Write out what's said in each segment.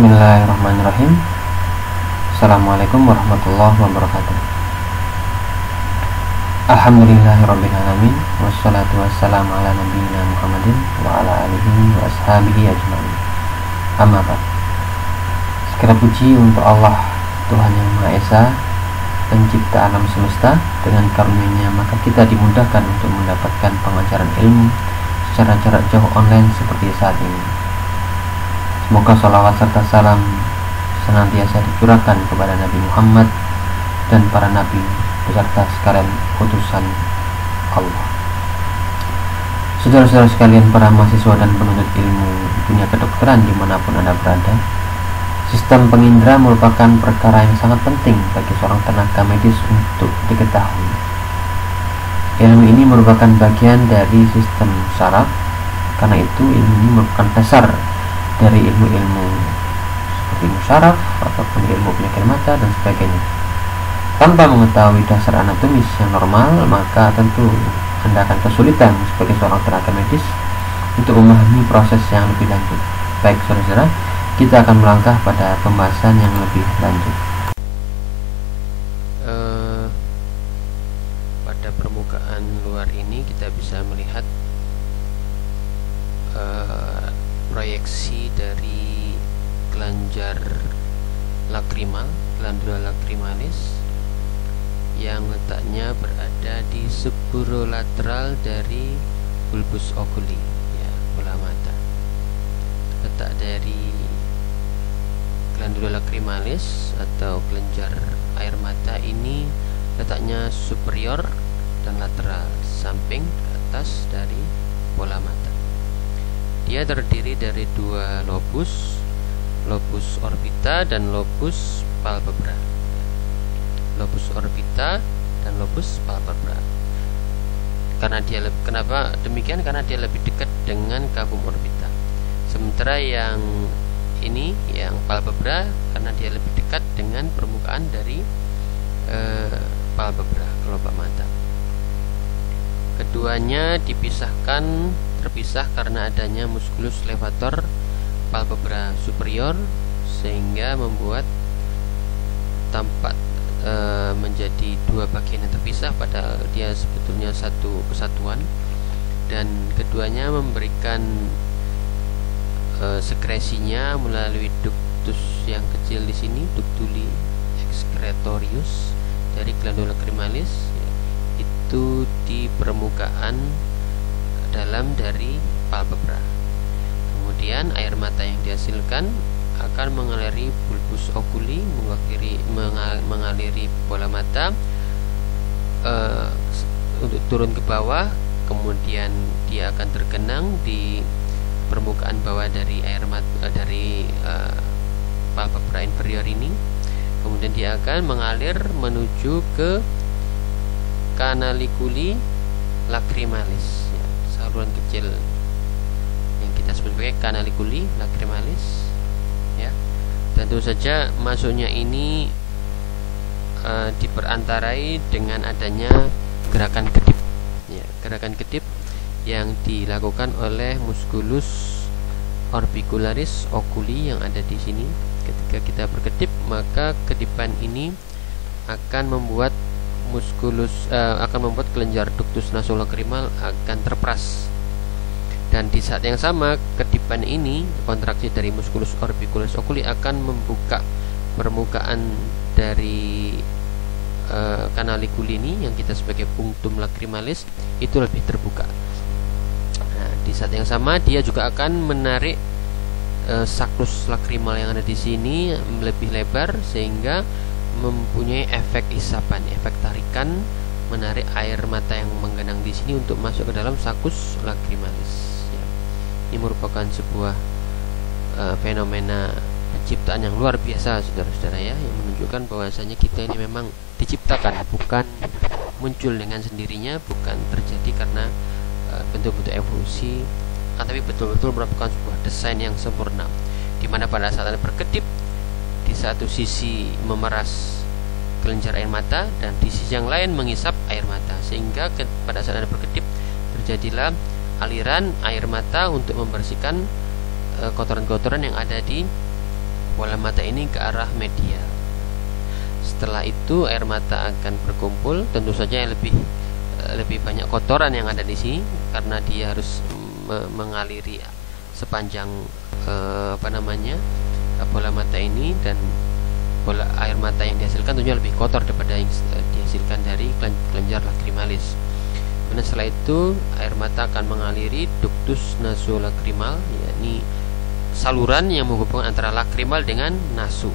Bismillahirrahmanirrahim. Assalamualaikum warahmatullahi wabarakatuh. Alhamdulillahirrabbilalamin. Wassalatu wassalamu ala nabiyina Muhammadin wa ala alihi wa ashabihi ajma'in. Amma ba'd. Segala puji untuk Allah, Tuhan yang Maha Esa, pencipta alam semesta. Dengan karunia-Nya maka kita dimudahkan untuk mendapatkan pengajaran ilmu secara jarak jauh online seperti saat ini. Semoga salawat serta salam senantiasa dicurahkan kepada Nabi Muhammad dan para nabi beserta sekalian utusan Allah. Saudara-saudara sekalian, para mahasiswa dan penuntut ilmu dunia kedokteran dimanapun Anda berada, sistem pengindera merupakan perkara yang sangat penting bagi seorang tenaga medis untuk diketahui. Ilmu ini merupakan bagian dari sistem saraf, karena itu ilmu ini merupakan dasar dari ilmu-ilmu seperti ilmu saraf ataupun ilmu penyakit mata dan sebagainya. Tanpa mengetahui dasar anatomis yang normal, maka tentu Anda akan kesulitan sebagai seorang tenaga medis untuk memahami proses yang lebih lanjut. Baik saudara-saudara, kita akan melangkah pada pembahasan yang lebih lanjut. Pada permukaan luar ini kita bisa melihat proyeksi dari kelenjar lakrimal, glandula lacrimalis, yang letaknya berada di subburolateral dari bulbus oculi, ya, bola mata. Letak dari glandula lacrimalis atau kelenjar air mata ini letaknya superior dan lateral, samping ke atas dari bola mata. Dia terdiri dari dua lobus, lobus orbita dan lobus palpebra. Lobus orbita dan lobus palpebra. Kenapa demikian? Karena dia lebih dekat dengan kavum orbita. Sementara yang ini, yang palpebra, karena dia lebih dekat dengan permukaan dari palpebra, kelopak mata. Keduanya terpisah karena adanya musculus levator palpebra superior, sehingga membuat tampak menjadi dua bagian yang terpisah, padahal dia sebetulnya satu kesatuan. Dan keduanya memberikan sekresinya melalui ductus yang kecil di sini, ductuli excretorius dari glandula lacrimalis, itu di permukaan dalam dari palpebra. Kemudian air mata yang dihasilkan akan mengaliri bulbus oculi, mengaliri bola mata untuk turun ke bawah. Kemudian dia akan tergenang di permukaan bawah dari air mata dari palpebra inferior ini. Kemudian dia akan mengalir menuju ke canaliculi lacrimalis, ya, saluran kecil yang kita sebut sebagai canaliculi lacrimalis, ya. Tentu saja masuknya ini diperantarai dengan adanya gerakan kedip, ya, gerakan kedip yang dilakukan oleh musculus orbicularis oculi yang ada di sini. Ketika kita berkedip, maka kedipan ini akan membuat kelenjar ductus nasolacrimal akan terperas, dan di saat yang sama kedipan ini, kontraksi dari musculus orbicularis oculi, akan membuka permukaan dari canaliculi ini yang kita sebagai punctum lacrimalis itu lebih terbuka. Nah, di saat yang sama dia juga akan menarik saklus lacrimal yang ada di sini lebih lebar, sehingga mempunyai efek isapan, efek tarikan, menarik air mata yang menggenang di sini untuk masuk ke dalam sakus lacrimalis, ya. Ini merupakan sebuah fenomena penciptaan yang luar biasa, saudara-saudara, ya, yang menunjukkan bahwasanya kita ini memang diciptakan, bukan muncul dengan sendirinya, bukan terjadi karena bentuk-bentuk evolusi, tapi betul-betul merupakan sebuah desain yang sempurna, di mana pada saat Anda berkedip, di satu sisi memeras kelenjar air mata dan di sisi yang lain mengisap air mata, sehingga pada saat Anda berkedip terjadilah aliran air mata untuk membersihkan kotoran-kotoran yang ada di bola mata ini ke arah medial. Setelah itu air mata akan berkumpul, tentu saja lebih banyak kotoran yang ada di sini karena dia harus mengaliri sepanjang bola mata ini, dan air mata yang dihasilkan tentunya lebih kotor daripada yang dihasilkan dari kelenjar lacrimalis. Kemudian setelah itu air mata akan mengaliri ductus nasolacrimal, yakni saluran yang menghubungkan antara lacrimal dengan nasu,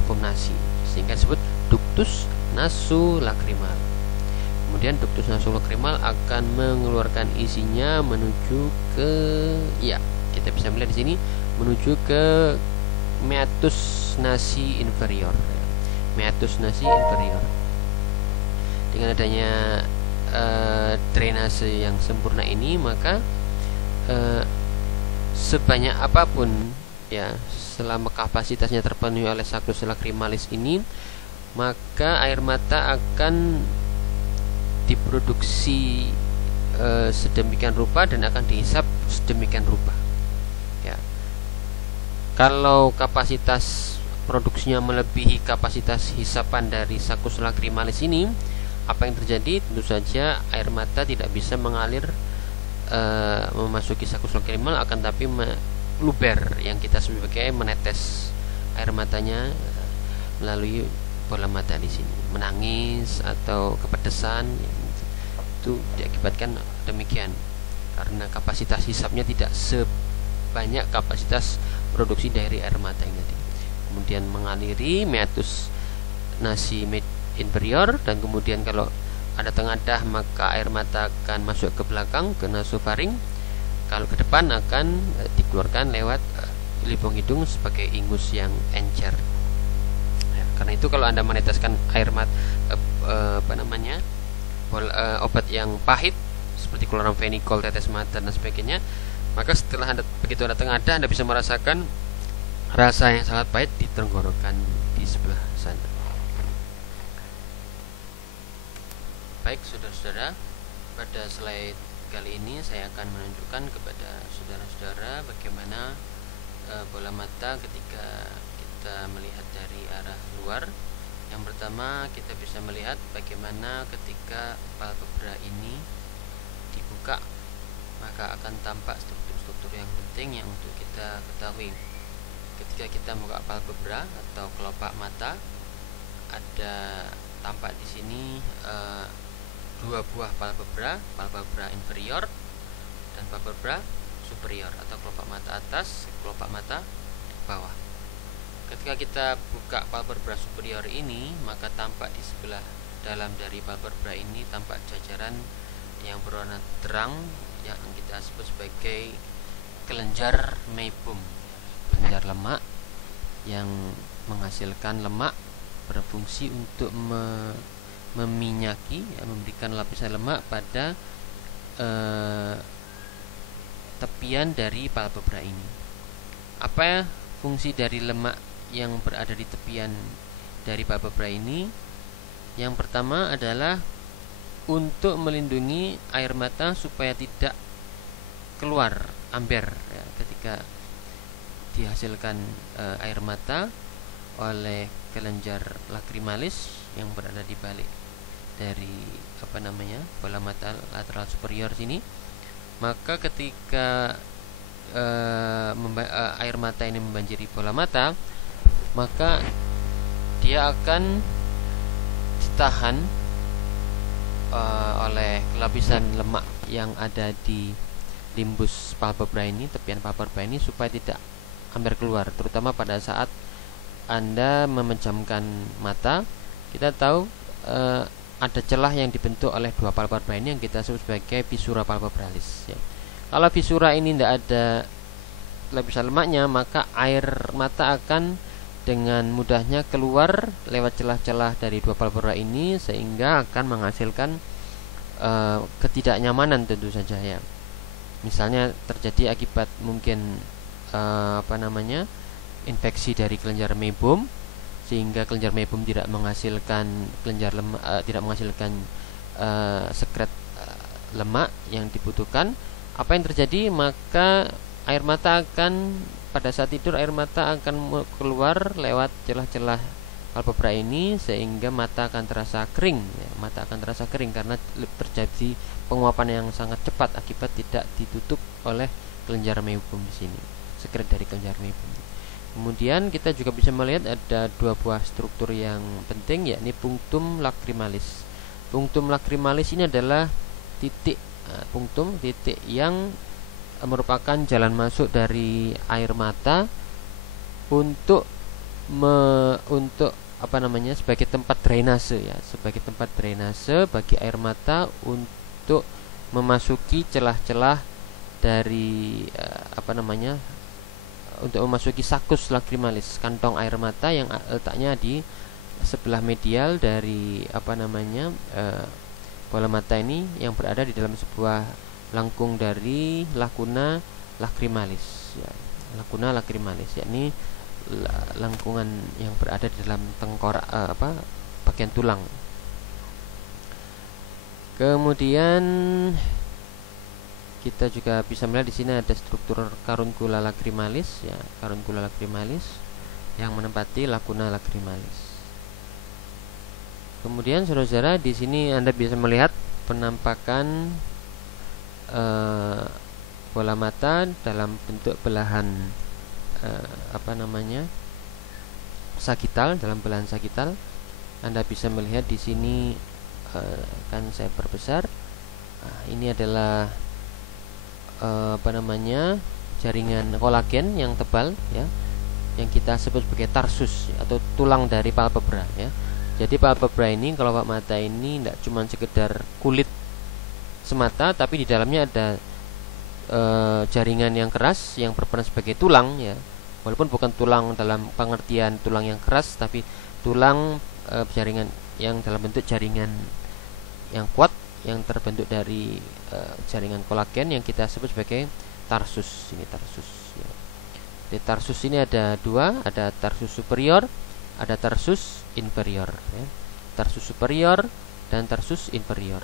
kapum nasi, sehingga disebut ductus nasolacrimal. Kemudian ductus nasolacrimal akan mengeluarkan isinya menuju ke, ya kita bisa melihat di sini, menuju ke meatus nasi inferior. Meatus nasi inferior. Dengan adanya drainase yang sempurna ini, maka sebanyak apapun ya, selama kapasitasnya terpenuhi oleh saccus lacrimalis ini, maka air mata akan diproduksi sedemikian rupa dan akan dihisap sedemikian rupa. Ya. Kalau kapasitas produksinya melebihi kapasitas hisapan dari saccus lacrimalis ini, apa yang terjadi? Tentu saja air mata tidak bisa mengalir memasuki saccus lacrimal, akan tapi luber, yang kita sebut sebagai menetes air matanya melalui bola mata di sini, menangis atau kepedesan, itu diakibatkan demikian karena kapasitas hisapnya tidak sebanyak kapasitas produksi dari air mata ini tadi. Kemudian mengaliri meatus nasi inferior, dan kemudian kalau ada tengadah maka air mata akan masuk ke belakang ke nasofaring, kalau ke depan akan dikeluarkan lewat lubung hidung sebagai ingus yang encer. Karena itu kalau Anda meneteskan air mata obat yang pahit seperti chloramphenicol, tetes mata dan sebagainya, maka setelah begitu ada tengadah, Anda bisa merasakan rasa yang sangat pahit di tenggorokan di sebelah sana. Baik saudara-saudara, pada slide kali ini saya akan menunjukkan kepada saudara-saudara bagaimana bola mata ketika kita melihat dari arah luar. Yang pertama, kita bisa melihat bagaimana ketika palpebra ini dibuka, maka akan tampak struktur-struktur yang penting yang untuk kita ketahui. Ketika kita membuka palpebra atau kelopak mata, ada tampak di sini dua buah palpebra inferior dan palpebra superior, atau kelopak mata atas, kelopak mata bawah. Ketika kita buka palpebra superior ini, maka tampak di sebelah dalam dari palpebra ini tampak jajaran yang berwarna terang yang kita sebut sebagai kelenjar meibum, kelenjar lemak yang menghasilkan lemak, berfungsi untuk meminyaki, memberikan lapisan lemak pada tepian dari palpebra ini. Apa fungsi dari lemak yang berada di tepian dari palpebra ini? Yang pertama adalah untuk melindungi air mata supaya tidak keluar amber ya, ketika dihasilkan air mata oleh kelenjar lacrimalis yang berada di balik dari bola mata lateral superior sini. Maka ketika air mata ini membanjiri bola mata, maka dia akan ditahan oleh lapisan lemak yang ada di limbus palpebra ini, tepian palpebra ini, supaya tidak amber keluar, terutama pada saat Anda memejamkan mata. Kita tahu ada celah yang dibentuk oleh dua palpebra ini yang kita sebut sebagai visura palpebralis ya. Kalau visura ini tidak ada lapisan lemaknya, maka air mata akan dengan mudahnya keluar lewat celah-celah dari dua palpebra ini, sehingga akan menghasilkan ketidaknyamanan tentu saja ya. Misalnya terjadi akibat mungkin infeksi dari kelenjar meibum, sehingga kelenjar meibum tidak menghasilkan sekret lemak yang dibutuhkan. Apa yang terjadi? Maka air mata akan pada saat tidur air mata akan keluar lewat celah-celah palpebra ini, sehingga mata akan terasa kering ya. Mata akan terasa kering karena terjadi penguapan yang sangat cepat akibat tidak ditutup oleh kelenjar meiboom di sini, sekret dari kelenjar meiboom. Kemudian kita juga bisa melihat ada dua buah struktur yang penting, yakni punctum lacrimalis. Punctum lacrimalis ini adalah titik punctum, titik yang merupakan jalan masuk dari air mata untuk sebagai tempat drainase ya, sebagai tempat drainase bagi air mata untuk memasuki celah-celah dari untuk memasuki sakus lacrimalis, kantong air mata yang letaknya di sebelah medial dari bola mata ini, yang berada di dalam sebuah langkung dari lacuna lacrimalis ya. Lacuna lacrimalis yakni langkungan yang berada di dalam tengkorak bagian tulang. Kemudian kita juga bisa melihat di sini ada struktur caruncula lacrimalis ya, caruncula lacrimalis yang menempati lacuna lacrimalis. Kemudian saudara-saudara, di sini Anda bisa melihat penampakan bola mata dalam bentuk belahan sagital, dalam belahan sagital. Anda bisa melihat di sini kan saya perbesar. Ini adalah jaringan kolagen yang tebal ya, yang kita sebut sebagai tarsus ya, atau tulang dari palpebra ya. Jadi palpebra ini, kelopak mata ini tidak cuma sekedar kulit semata, tapi di dalamnya ada jaringan yang keras yang berperan sebagai tulang ya. Walaupun bukan tulang dalam pengertian tulang yang keras, tapi tulang jaringan yang dalam bentuk jaringan yang kuat, yang terbentuk dari jaringan kolagen yang kita sebut sebagai tarsus. Ini tarsus ya. Di tarsus ini ada dua, ada tarsus superior, ada tarsus inferior ya. Tarsus superior dan tarsus inferior.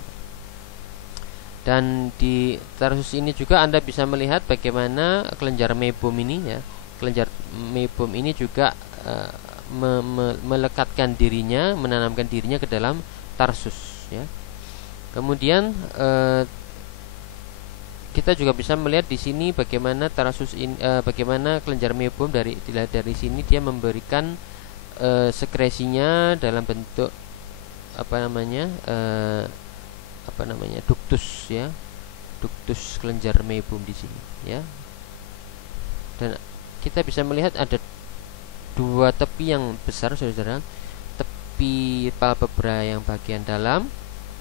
Dan di tarsus ini juga Anda bisa melihat bagaimana kelenjar meiboom ini ya. Kelenjar meiboom ini juga melekatkan dirinya, menanamkan dirinya ke dalam tarsus ya. Kemudian kita juga bisa melihat di sini bagaimana tarsus bagaimana kelenjar meiboom dari sini dia memberikan sekresinya dalam bentuk ductus ya, ductus kelenjar meiboom di sini ya. Dan kita bisa melihat ada dua tepi yang besar saudara, tepi palpebra yang bagian dalam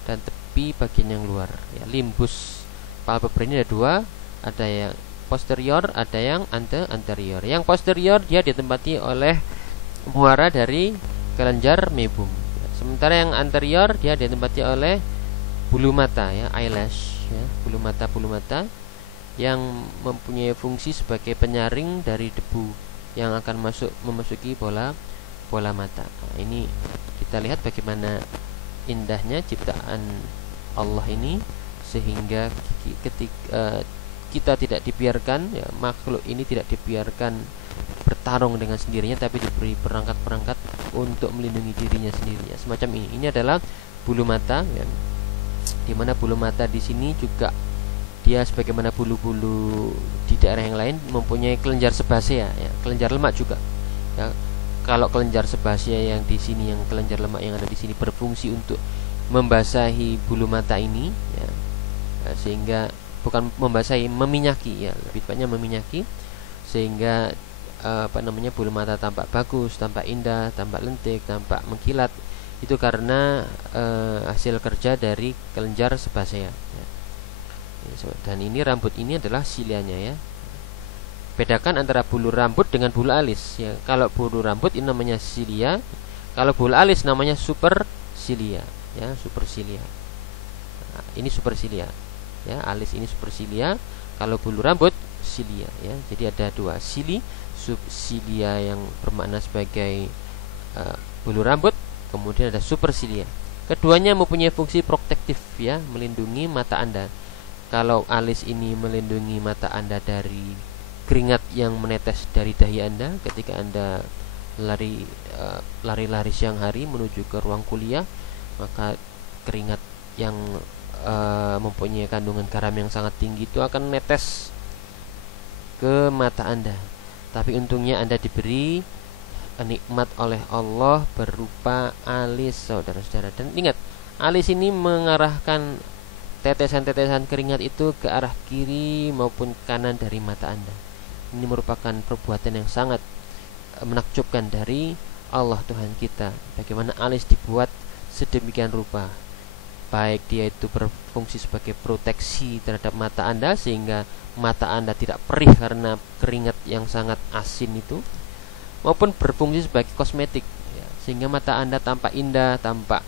dan tepi bagian yang luar ya. Limbus palpebra ini ada dua, ada yang posterior, ada yang anterior. Yang posterior dia ditempati oleh muara dari kelenjar meiboom. Sementara yang anterior dia ditempati oleh bulu mata ya, eyelash ya, bulu mata yang mempunyai fungsi sebagai penyaring dari debu yang akan memasuki bola mata. Nah, ini kita lihat bagaimana indahnya ciptaan Allah ini, sehingga ketika kita tidak dibiarkan ya, makhluk ini tidak dibiarkan bertarung dengan sendirinya, tapi diberi perangkat-perangkat untuk melindungi dirinya sendiri ya. Semacam ini. Ini adalah bulu mata ya, dimana bulu mata di sini juga dia sebagaimana bulu-bulu di daerah yang lain mempunyai kelenjar sebasea ya, kelenjar lemak juga ya. Kalau kelenjar sebasea yang di sini, yang kelenjar lemak yang ada di sini berfungsi untuk membasahi bulu mata ini ya, sehingga bukan membasahi, meminyaki ya, lebih tepatnya meminyaki, sehingga bulu mata tampak bagus, tampak indah, tampak lentik, tampak mengkilat. Itu karena hasil kerja dari kelenjar sebasea ya. Dan ini rambut ini adalah silianya ya. Bedakan antara bulu rambut dengan bulu alis ya. Kalau bulu rambut ini namanya silia, kalau bulu alis namanya supersilia ya, supersilia. Nah, ini supersilia ya, alis ini supersilia, kalau bulu rambut silia ya. Jadi ada dua, sili, subsilia yang bermakna sebagai bulu rambut, kemudian ada supersilia. Keduanya mempunyai fungsi protektif ya, melindungi mata Anda. Kalau alis ini melindungi mata Anda dari keringat yang menetes dari dahi Anda ketika Anda lari-lari siang hari menuju ke ruang kuliah, maka keringat yang mempunyai kandungan garam yang sangat tinggi itu akan netes ke mata Anda. Tapi untungnya Anda diberi nikmat oleh Allah berupa alis, saudara-saudara. Dan ingat, alis ini mengarahkan tetesan-tetesan keringat itu ke arah kiri maupun kanan dari mata Anda. Ini merupakan perbuatan yang sangat menakjubkan dari Allah Tuhan kita. Bagaimana alis dibuat sedemikian rupa, baik dia itu berfungsi sebagai proteksi terhadap mata Anda sehingga mata Anda tidak perih karena keringat yang sangat asin itu, maupun berfungsi sebagai kosmetik ya, sehingga mata Anda tampak indah, tampak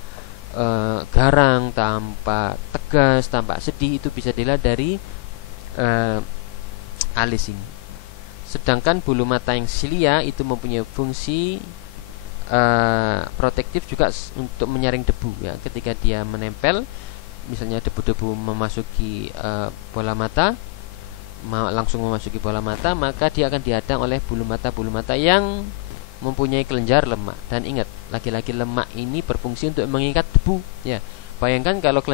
garang, tampak tegas, tampak sedih. Itu bisa dilihat dari alis ini. Sedangkan bulu mata yang silia itu mempunyai fungsi protektif juga untuk menyaring debu ya. Ketika dia menempel, misalnya debu-debu memasuki bola mata, langsung memasuki bola mata, maka dia akan dihadang oleh bulu mata yang mempunyai kelenjar lemak. Dan ingat, lagi-lagi lemak ini berfungsi untuk mengikat debu ya. Bayangkan kalau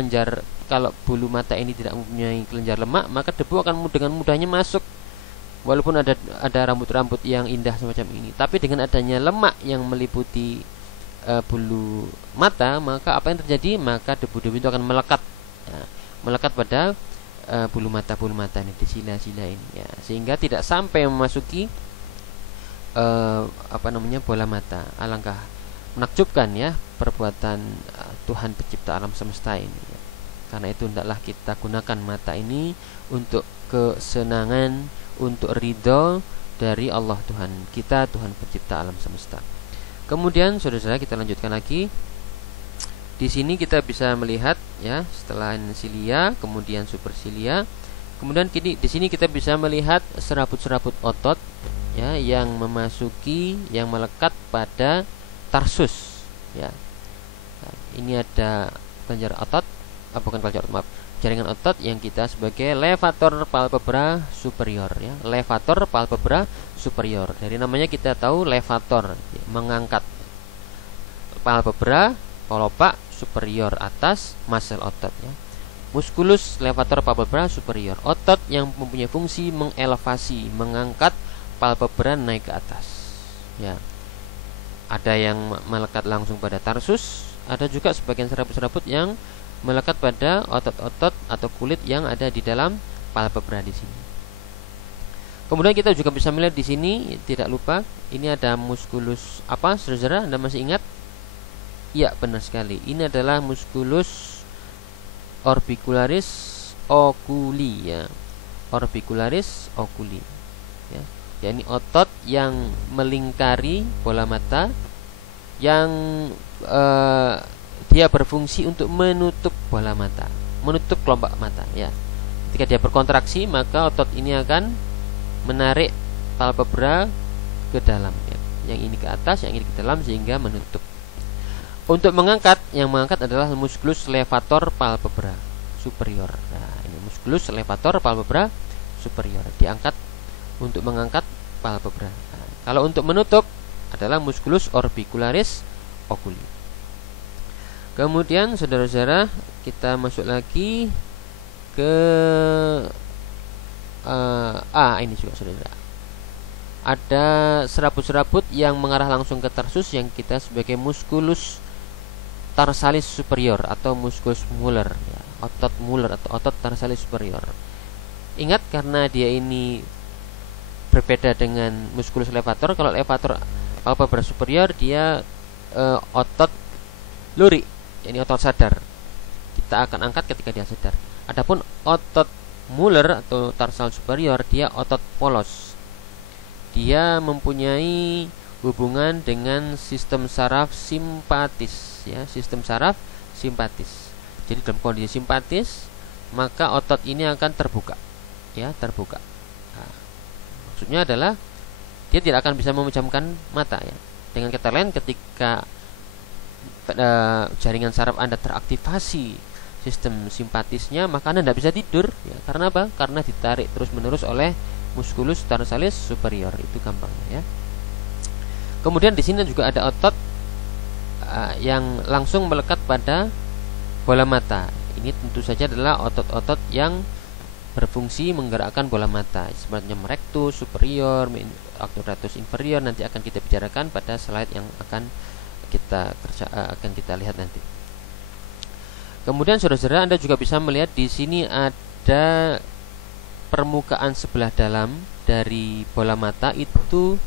bulu mata ini tidak mempunyai kelenjar lemak, maka debu akan dengan mudahnya masuk. Walaupun ada rambut-rambut yang indah semacam ini, tapi dengan adanya lemak yang meliputi bulu mata, maka apa yang terjadi? Maka debu-debu itu akan melekat ya, melekat pada bulu mata ini di sila-sila ini ya, sehingga tidak sampai memasuki bola mata. Alangkah menakjubkan ya perbuatan Tuhan pencipta alam semesta ini ya. Karena itu hendaklah kita gunakan mata ini untuk kesenangan, untuk ridho dari Allah Tuhan kita, Tuhan pencipta alam semesta. Kemudian saudara-saudara, kita lanjutkan lagi. Di sini kita bisa melihat ya, setelah silia, kemudian supersilia, kemudian di sini kita bisa melihat serabut-serabut otot ya yang melekat pada tarsus ya. Nah, ini ada jaringan otot yang kita sebagai levator palpebra superior ya, levator palpebra superior. Dari namanya kita tahu levator ya, mengangkat palpebra kelopak superior atas muscle otot ya. Musculus levator palpebra superior, otot yang mempunyai fungsi mengelevasi, mengangkat palpebra naik ke atas ya. Ada yang melekat langsung pada tarsus, ada juga sebagian serabut-serabut yang melekat pada otot-otot atau kulit yang ada di dalam palpebra di sini. Kemudian kita juga bisa melihat di sini, tidak lupa, ini ada musculus apa, saudara? Anda masih ingat? Ya, benar sekali. Ini adalah musculus orbicularis oculi ya. Orbicularis oculi ya. Yakni otot yang melingkari bola mata yang dia berfungsi untuk menutup bola mata, menutup kelopak mata ya. Ketika dia berkontraksi, maka otot ini akan menarik palpebra ke dalam ya. Yang ini ke atas, yang ini ke dalam, sehingga menutup. Untuk mengangkat, yang mengangkat adalah musculus levator palpebra superior. Nah, ini musculus levator palpebra superior, diangkat untuk mengangkat palpebra. Nah, kalau untuk menutup adalah musculus orbicularis oculi. Kemudian saudara-saudara, kita masuk lagi ke ini juga saudara. Ada serabut-serabut yang mengarah langsung ke tarsus yang kita sebagai musculus tarsalis superior atau musculus Muller ya, otot Muller atau otot tarsalis superior. Ingat, karena dia ini berbeda dengan musculus levator. Kalau levator palpebra superior dia otot luri, ini otot sadar, kita akan angkat ketika dia sadar. Adapun otot Muller atau tarsal superior dia otot polos. Dia mempunyai hubungan dengan sistem saraf simpatis ya, sistem saraf simpatis. Jadi dalam kondisi simpatis, maka otot ini akan terbuka ya, terbuka. Nah, maksudnya adalah dia tidak akan bisa memejamkan mata ya. Dengan kata lain, ketika jaringan saraf Anda teraktivasi sistem simpatisnya, maka Anda tidak bisa tidur ya. Karena apa? Karena ditarik terus menerus oleh musculus tarsalis superior, itu gampangnya ya. Kemudian di sini juga ada otot yang langsung melekat pada bola mata. Ini tentu saja adalah otot-otot yang berfungsi menggerakkan bola mata, seperti rectus superior, obturatus inferior, nanti akan kita bicarakan pada slide yang akan kita lihat nanti. Kemudian saudara-saudara, Anda juga bisa melihat di sini ada permukaan sebelah dalam dari bola mata, itu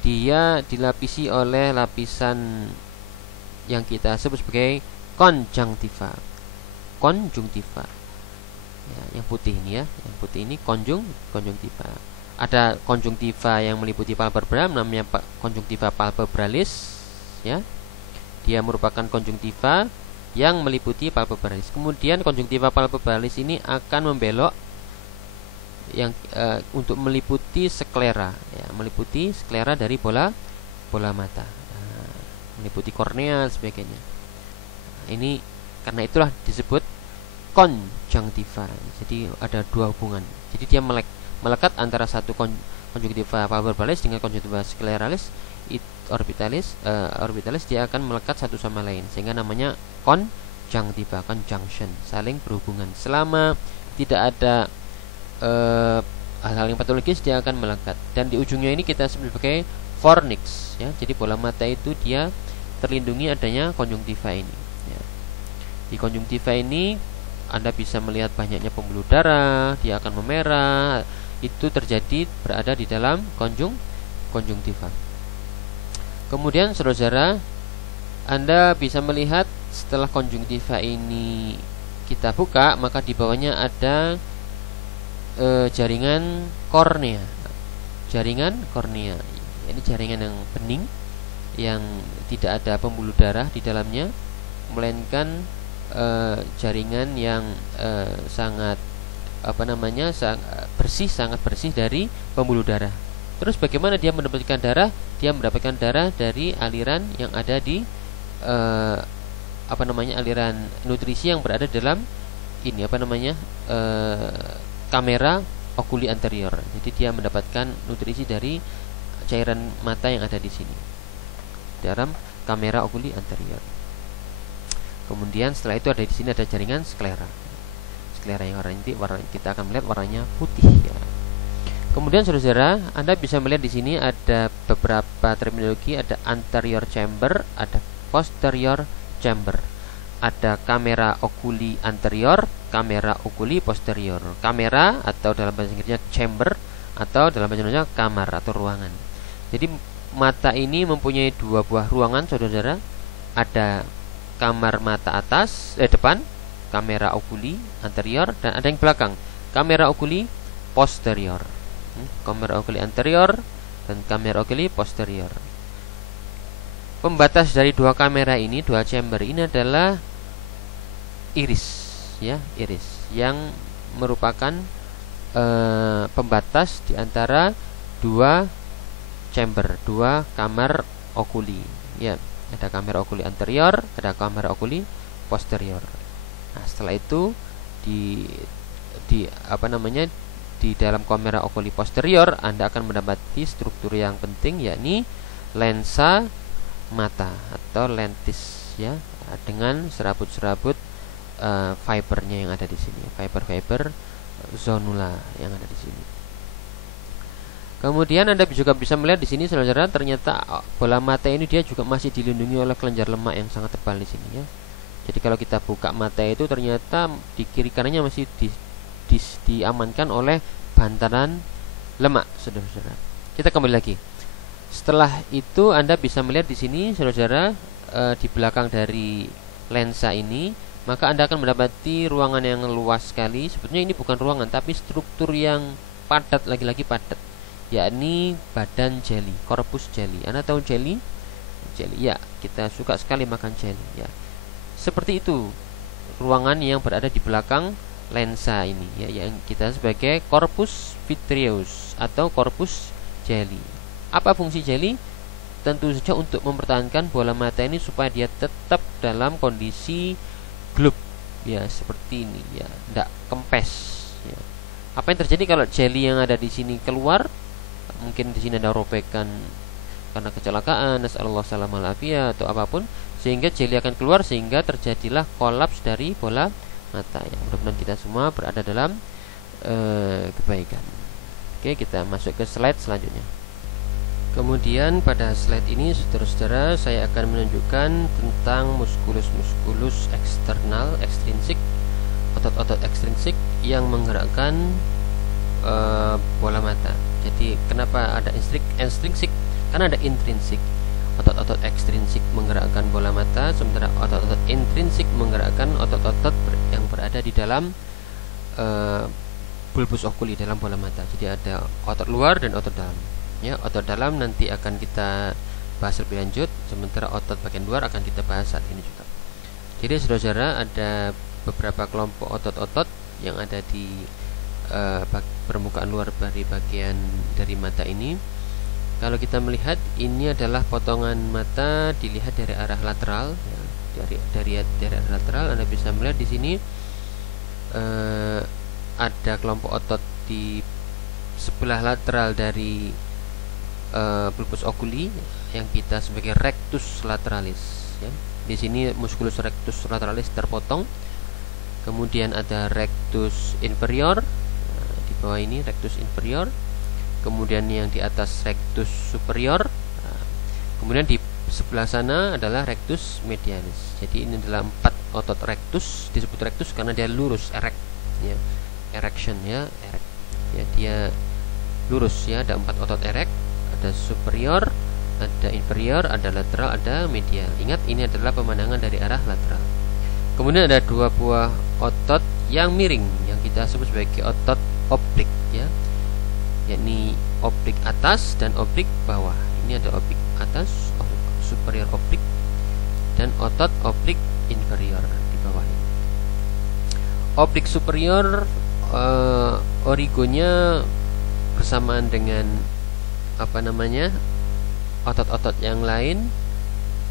dia dilapisi oleh lapisan yang kita sebut sebagai konjungtiva. Konjungtiva. Ya, yang putih ini ya, yang putih ini konjungtiva. Ada konjungtiva yang meliputi palpebra, namanya konjungtiva palpebralis, ya. Dia merupakan konjungtiva yang meliputi palpebralis. Kemudian konjungtiva palpebralis ini akan membelok yang untuk meliputi sklera, ya, meliputi sklera dari bola mata, meliputi kornea dan sebagainya. Ini karena itulah disebut konjungtiva. Jadi ada dua hubungan. Jadi dia melekat antara satu konjungtiva palpebralis dengan konjungtiva skleralis orbitalis, dia akan melekat satu sama lain sehingga namanya konjungtiva, conjunction, saling berhubungan. Selama tidak ada hal-hal yang patologis, dia akan melekat. Dan di ujungnya ini kita sebut sebagai fornix, ya. Jadi bola mata itu dia terlindungi adanya konjungtiva ini, ya. Di konjungtiva ini Anda bisa melihat banyaknya pembuluh darah, dia akan memerah. Itu terjadi berada di dalam konjungtiva. Kemudian saudara-saudara, Anda bisa melihat setelah konjungtiva ini kita buka, maka di bawahnya ada jaringan kornea. Jaringan kornea. Ini jaringan yang bening, yang tidak ada pembuluh darah di dalamnya, melainkan jaringan yang sangat sangat bersih dari pembuluh darah. Terus bagaimana dia mendapatkan darah? Dia mendapatkan darah dari aliran yang ada di aliran nutrisi yang berada dalam ini kamera okuli anterior. Jadi dia mendapatkan nutrisi dari cairan mata yang ada di sini dalam kamera okuli anterior. Kemudian setelah itu ada di sini ada jaringan sklera. Sklera yang warna kita akan melihat warnanya putih, ya. Kemudian saudara-saudara, Anda bisa melihat di sini ada beberapa terminologi, ada anterior chamber, ada posterior chamber. Ada kamera okuli anterior, kamera okuli posterior. Kamera atau dalam bahasa Inggrisnya chamber, atau dalam bahasa Indonesia kamar atau ruangan. Jadi mata ini mempunyai dua buah ruangan, saudara-saudara. Ada kamar mata depan, kamera okuli anterior, dan ada yang belakang, kamera okuli posterior. Kamera okuli anterior dan kamera okuli posterior. Pembatas dari dua kamera ini, dua chamber ini adalah iris, ya, iris yang merupakan pembatas di antara dua chamber, dua kamar okuli, ya. Ada kamera okuli anterior, ada kamera okuli posterior. Nah, setelah itu di dalam kamera okuli posterior Anda akan mendapati struktur yang penting, yakni lensa mata atau lentis, ya, dengan serabut-serabut fibernya yang ada di sini, fiber zonula yang ada di sini. Kemudian Anda juga bisa melihat di sini, saudara, ternyata bola mata ini dia juga masih dilindungi oleh kelenjar lemak yang sangat tebal di sini, ya. Jadi kalau kita buka mata itu ternyata di kiri kanannya masih diamankan oleh bantaran lemak, saudara-saudara. Kita kembali lagi. Setelah itu Anda bisa melihat di sini, saudara-saudara, di belakang dari lensa ini, maka Anda akan mendapati ruangan yang luas sekali. Sebetulnya ini bukan ruangan, tapi struktur yang padat, lagi-lagi padat, yakni badan jelly, korpus jelly. Anda tahu jelly? Jelly, ya, kita suka sekali makan jelly, ya. Seperti itu ruangan yang berada di belakang lensa ini, ya, yang kita sebagai corpus vitreous atau corpus jelly. Apa fungsi jelly? Tentu saja untuk mempertahankan bola mata ini supaya dia tetap dalam kondisi globe, ya, seperti ini, ya, tidak kempes, ya. Apa yang terjadi kalau jeli yang ada di sini keluar? Mungkin di sini ada robekan karena kecelakaan, nasallallahu salam alafiyah atau apapun, sehingga jeli akan keluar sehingga terjadilah kolaps dari bola mata. Ya, mudah-mudahan kita semua berada dalam kebaikan. Oke, kita masuk ke slide selanjutnya. Kemudian pada slide ini saudara-saudara, saya akan menunjukkan tentang muskulus eksternal, ekstrinsik, otot-otot ekstrinsik yang menggerakkan bola mata. Jadi kenapa ada ekstrinsik? Karena ada intrinsik. Otot-otot ekstrinsik menggerakkan bola mata, sementara otot-otot intrinsik menggerakkan otot-otot yang berada di dalam bulbus okuli, dalam bola mata. Jadi ada otot luar dan otot dalam. Ya, otot dalam nanti akan kita bahas lebih lanjut, sementara otot bagian luar akan kita bahas saat ini juga. Jadi saudara-saudara, ada beberapa kelompok otot-otot yang ada di permukaan luar dari bagian dari mata ini. Kalau kita melihat, ini adalah potongan mata dilihat dari arah lateral, ya, dari arah lateral. Anda bisa melihat di sini ada kelompok otot di sebelah lateral dari bulbus oculi yang kita sebagai rectus lateralis. Ya. Di sini musculus rectus lateralis terpotong. Kemudian ada rectus inferior. Di bawah ini rectus inferior. Kemudian yang di atas rectus superior. Kemudian di sebelah sana adalah rectus medialis. Jadi ini adalah 4 otot rectus. Disebut rectus karena dia lurus, erect, ya. Erection, ya, erect. Ya, dia lurus, ya. Ada 4 otot erect. Ada superior, ada inferior, ada lateral, ada medial. Ingat, ini adalah pemandangan dari arah lateral. Kemudian ada 2 buah otot yang miring yang kita sebut sebagai otot oblik, ya, yakni oblik atas dan oblik bawah. Ini ada oblik atas, superior oblik, dan otot oblik inferior di bawah ini. Oblik superior origonya bersamaan dengan otot-otot yang lain,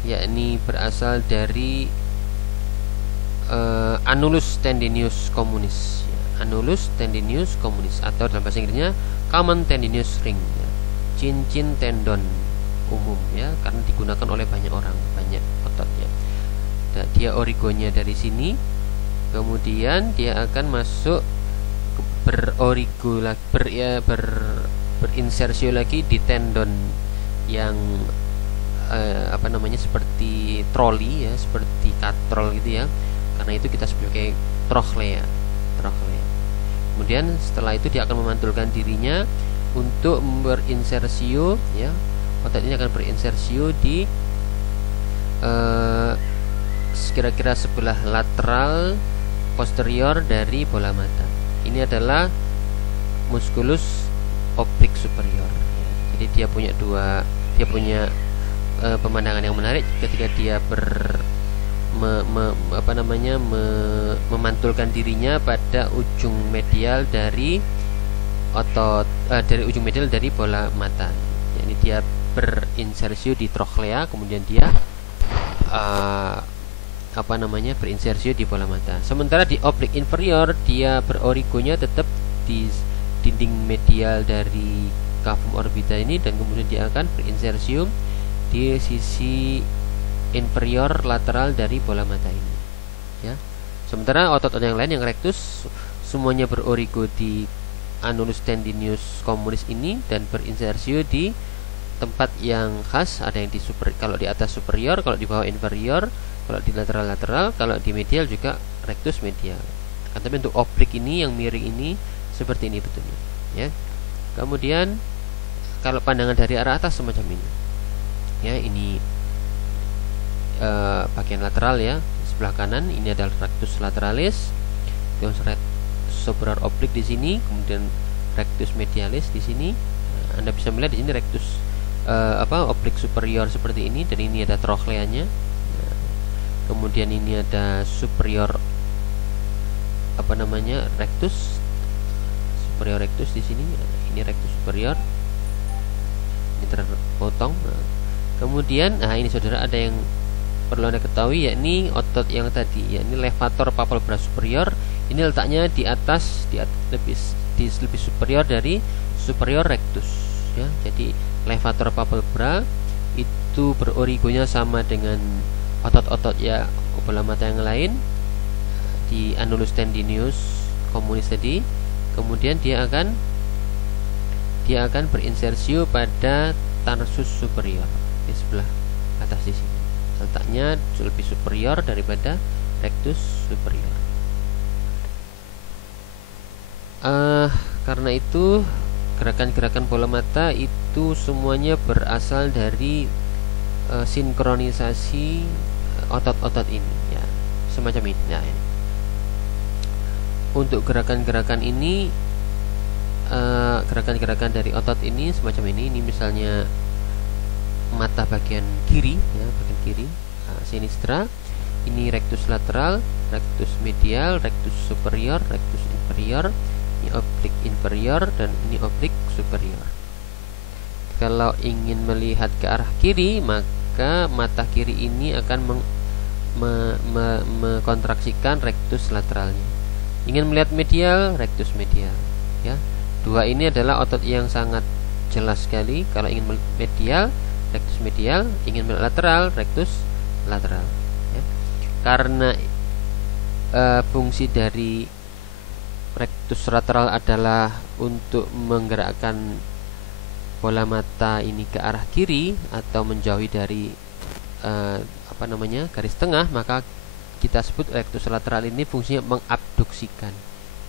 yakni berasal dari annulus tendinous communis, ya. Annulus tendinous communis, atau dalam bahasa Inggrisnya common tendinous ring, ya. Cincin tendon umum, ya, karena digunakan oleh banyak orang, banyak ototnya. Nah, dia origonya dari sini, kemudian dia akan masuk berorigo lagi, berinsersio lagi di tendon yang seperti troli, ya, seperti katrol gitu, ya. Karena itu kita sebagai trochlea. Kemudian setelah itu dia akan memantulkan dirinya untuk berinsersio, ya. Otot ini akan berinsersio di kira-kira sebelah lateral posterior dari bola mata. Ini adalah musculus oblik superior, ya. Jadi dia punya pemandangan yang menarik ketika dia memantulkan dirinya pada ujung medial dari otot ujung medial dari bola mata. Jadi dia berinsersio di trochlea, kemudian dia berinsersio di bola mata. Sementara di oblik inferior dia berorigonya tetap di dinding medial dari cavum orbita ini, dan kemudian dia akan berinsersium di sisi inferior lateral dari bola mata ini, ya. Sementara otot-otot yang lain yang rectus semuanya berorigo di annulus tendinous communis ini dan berinsersio di tempat yang khas. Ada yang kalau di atas superior, kalau di bawah inferior, kalau di lateral, kalau di medial juga rectus medial. Tapi untuk oblik ini yang miring ini seperti ini betulnya, ya. Kemudian kalau pandangan dari arah atas semacam ini, ya, ini bagian lateral, ya, sebelah kanan ini adalah rectus lateralis, superior oblik di sini, kemudian rectus medialis di sini. Anda bisa melihat di sini rectus oblik superior seperti ini, dan ini ada trochleanya. Kemudian ini ada superior rectus, superior rectus di sini. Ini rectus superior, ini terpotong. Kemudian, ini saudara, ada yang perlu Anda ketahui, yakni otot yang tadi, yakni levator palpebra superior. Ini letaknya di atas, di menjadi lebih superior dari superior rectus ya. Jadi levator palpebra itu berorigonya sama dengan otot-otot ya bola mata yang lain di annulus tendinous communis tadi. Kemudian dia akan berinsersio pada tarsus superior di sebelah atas di sini. Letaknya lebih superior daripada rectus superior. Karena itu gerakan-gerakan bola mata itu semuanya berasal dari sinkronisasi otot-otot ini ya, semacam ini. Nah, ini. Untuk gerakan-gerakan ini, gerakan-gerakan dari otot ini semacam ini. Ini misalnya mata bagian kiri ya, bagian kiri sinistra. Ini rectus lateral, rectus medial, rectus superior, rectus inferior. Ini oblik inferior dan ini oblik superior. Kalau ingin melihat ke arah kiri, maka mata kiri ini akan mengkontraksikan rectus lateralnya. Ingin melihat medial, rectus medial ya. Dua ini adalah otot yang sangat jelas sekali. Kalau ingin medial, rectus medial. Ingin melihat lateral, rectus lateral ya. Karena fungsi dari rectus lateral adalah untuk menggerakkan bola mata ini ke arah kiri atau menjauhi dari garis tengah, maka kita sebut rectus lateral ini fungsinya mengabduksikan.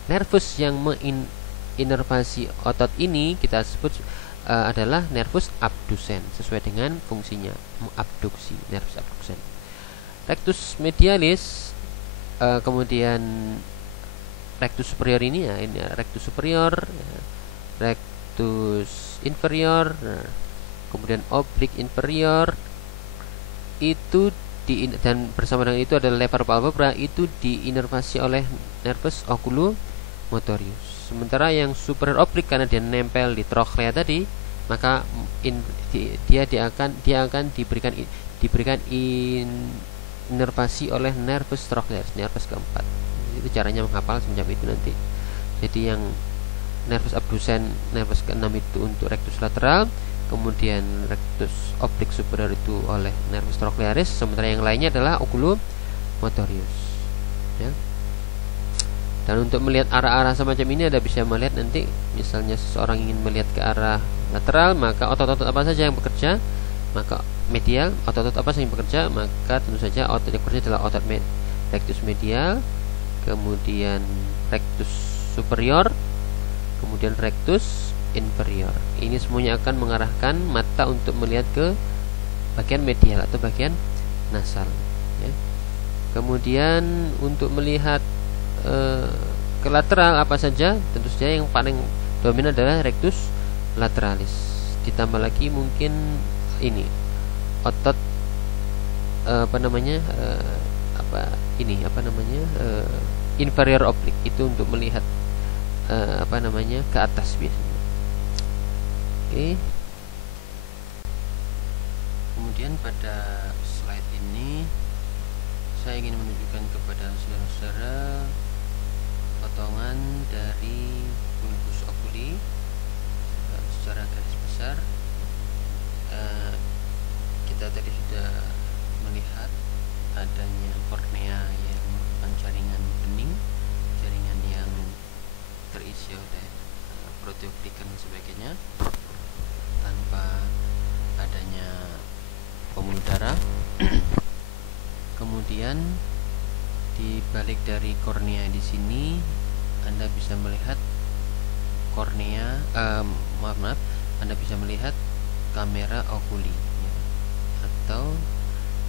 Nervus yang menginervasi otot ini kita sebut adalah nervus abducens, sesuai dengan fungsinya mengabduksi, nervus abducens. Rectus medialis, kemudian rectus superior ini ya, ini rectus superior, rectus inferior, kemudian oblik inferior itu dan bersama dengan itu adalah lever palpebra, itu diinervasi oleh nervus oculomotorius. Sementara yang superior oblik karena dia nempel di trochlea tadi, maka dia akan diberikan inervasi oleh nervus trochlearis, nervus keempat. Itu caranya menghafal semacam itu nanti. Jadi yang nervus abducens, nervus keenam itu untuk rectus lateral, kemudian rectus oblik superior itu oleh nervus trochlearis, sementara yang lainnya adalah oculomotorius ya. Dan untuk melihat arah-arah semacam ini Anda bisa melihat nanti, misalnya seseorang ingin melihat ke arah lateral, maka otot-otot apa saja yang bekerja, maka medial, otot-otot apa saja yang bekerja, maka tentu saja otot yang bekerja adalah otot rectus medial, kemudian rectus superior, kemudian rectus inferior. Ini semuanya akan mengarahkan mata untuk melihat ke bagian medial atau bagian nasal ya. Kemudian untuk melihat ke lateral apa saja, tentu saja yang paling dominan adalah rectus lateralis. Ditambah lagi mungkin ini otot inferior oblik, itu untuk melihat ke atas biasanya. Oke. Kemudian pada slide ini saya ingin menunjukkan kepada saudara-saudara potongan dari bulbus oculi secara garis besar. Kita tadi sudah melihat adanya kornea yang merupakan jaringan bening, jaringan yang terisi oleh proteoglikan dan sebagainya tanpa adanya pembuluh darah. Kemudian di balik dari kornea di sini Anda bisa melihat kornea, Anda bisa melihat kamera oculi ya, atau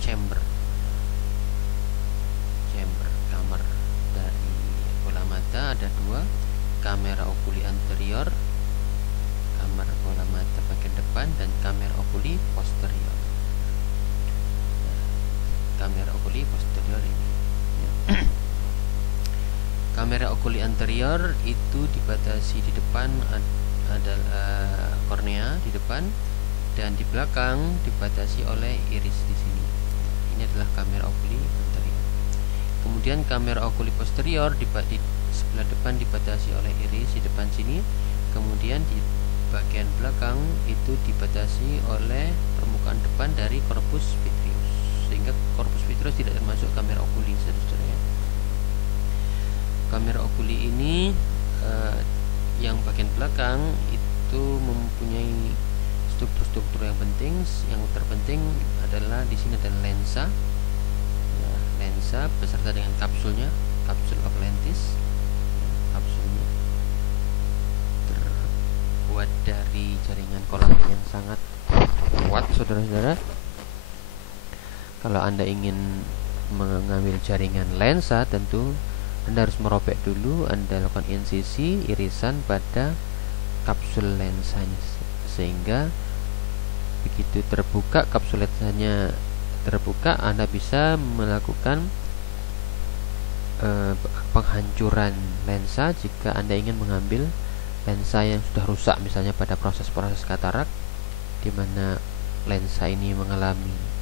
chamber kamar dari bola mata. Ada dua, kamera oculi anterior, kamar bola mata bagian depan, dan kamera oculi posterior. Kamera oculi posterior ini ya. Kamera oculi anterior itu dibatasi di depan adalah kornea di depan, dan di belakang dibatasi oleh iris di sini. Ini adalah kamera oculi anterior. Kemudian kamera oculi posterior sebelah depan dibatasi oleh iris di depan sini, kemudian di bagian belakang itu dibatasi oleh permukaan depan dari corpus vitreus, sehingga corpus vitreus tidak termasuk kamera okuli, saudara-saudara ya. Kamera okuli ini yang bagian belakang itu mempunyai struktur-struktur yang penting. Yang terpenting adalah di sini ada lensa, ya, lensa beserta dengan kapsulnya, kapsul of lentis. Kapsulnya terbuat dari jaringan kolagen yang sangat kuat, saudara-saudara. Kalau Anda ingin mengambil jaringan lensa, tentu Anda harus merobek dulu, Anda lakukan insisi irisan pada kapsul lensanya, sehingga begitu terbuka, kapsul lensanya terbuka, Anda bisa melakukan penghancuran lensa jika Anda ingin mengambil lensa yang sudah rusak, misalnya pada proses-proses katarak, di mana lensa ini mengalami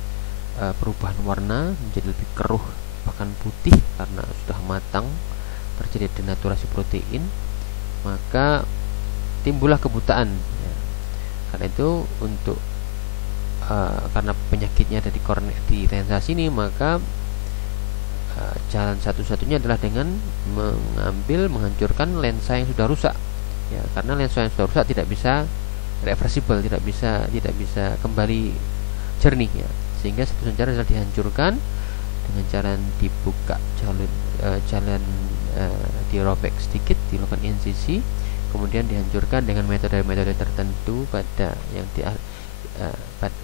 perubahan warna menjadi lebih keruh, bahkan putih karena sudah matang, terjadi denaturasi protein, maka timbullah kebutaan ya. Karena itu untuk karena penyakitnya ada di kornea, di lensa sini, maka jalan satu-satunya adalah dengan menghancurkan lensa yang sudah rusak ya, karena lensa yang sudah rusak tidak bisa reversible, tidak bisa kembali jernih ya, sehingga satu cara adalah dihancurkan dengan cara dibuka jalan dirobek sedikit, dilakukan insisi, kemudian dihancurkan dengan metode-metode tertentu pada yang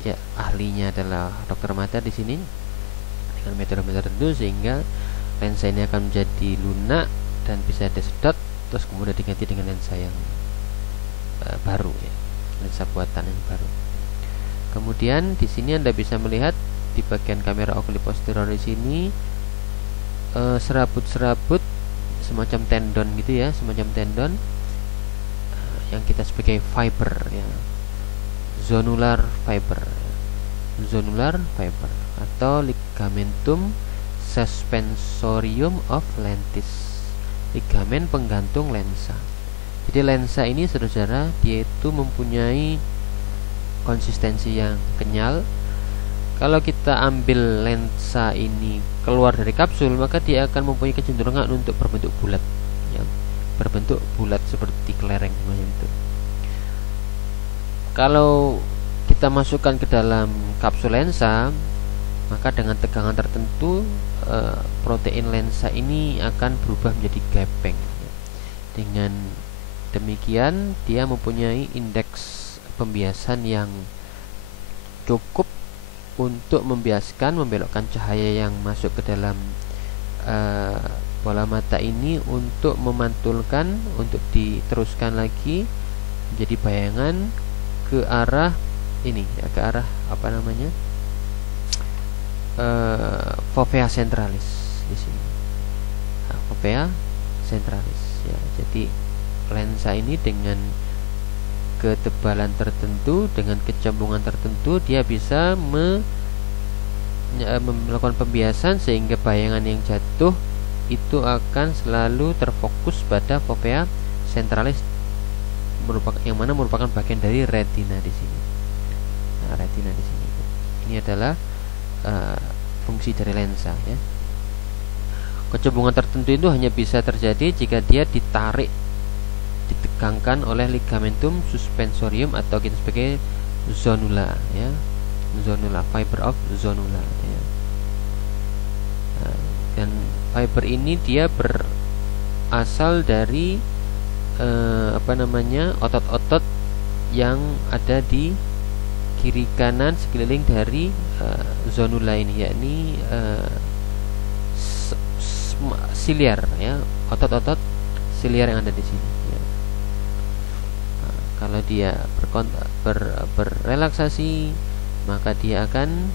ya, ahlinya adalah dokter mata di sini, dengan metode-metode tertentu, sehingga lensa ini akan menjadi lunak dan bisa disedot, terus kemudian diganti dengan lensa yang baru ya, lensa buatan yang baru. Kemudian di sini Anda bisa melihat di bagian kamera okuli posterior di sini serabut-serabut semacam tendon gitu ya, semacam tendon yang kita sebagai fiber ya, zonular fiber atau ligamentum suspensorium of lentis, ligamen penggantung lensa. Jadi lensa ini, saudara, dia itu mempunyai konsistensi yang kenyal. Kalau kita ambil lensa ini keluar dari kapsul, maka dia akan mempunyai kecenderungan untuk berbentuk bulat ya, berbentuk bulat seperti kelereng semacam itu. Kalau kita masukkan ke dalam kapsul lensa, maka dengan tegangan tertentu protein lensa ini akan berubah menjadi gepeng. Dengan demikian dia mempunyai indeks pembiasan yang cukup untuk membelokkan cahaya yang masuk ke dalam bola mata ini, untuk memantulkan, untuk diteruskan lagi menjadi bayangan ke arah ini ya, ke arah apa namanya, fovea centralis di sini, nah, fovea centralis ya. Jadi lensa ini dengan ketebalan tertentu, dengan kecembungan tertentu, dia bisa melakukan pembiasan sehingga bayangan yang jatuh itu akan selalu terfokus pada fovea centralis, yang mana merupakan bagian dari retina di sini. Nah, retina di sini. Ini adalah fungsi dari lensa ya. Kecembungan tertentu itu hanya bisa terjadi jika dia ditegangkan oleh ligamentum suspensorium atau kita sebagai zonula ya, zonula, fiber of zonula ya. Nah, dan fiber ini dia berasal dari otot-otot yang ada di kiri kanan sekeliling dari zonula ini, yakni siliar ya, otot-otot siliar yang ada di sini ya. Nah, kalau dia berrelaksasi, maka dia akan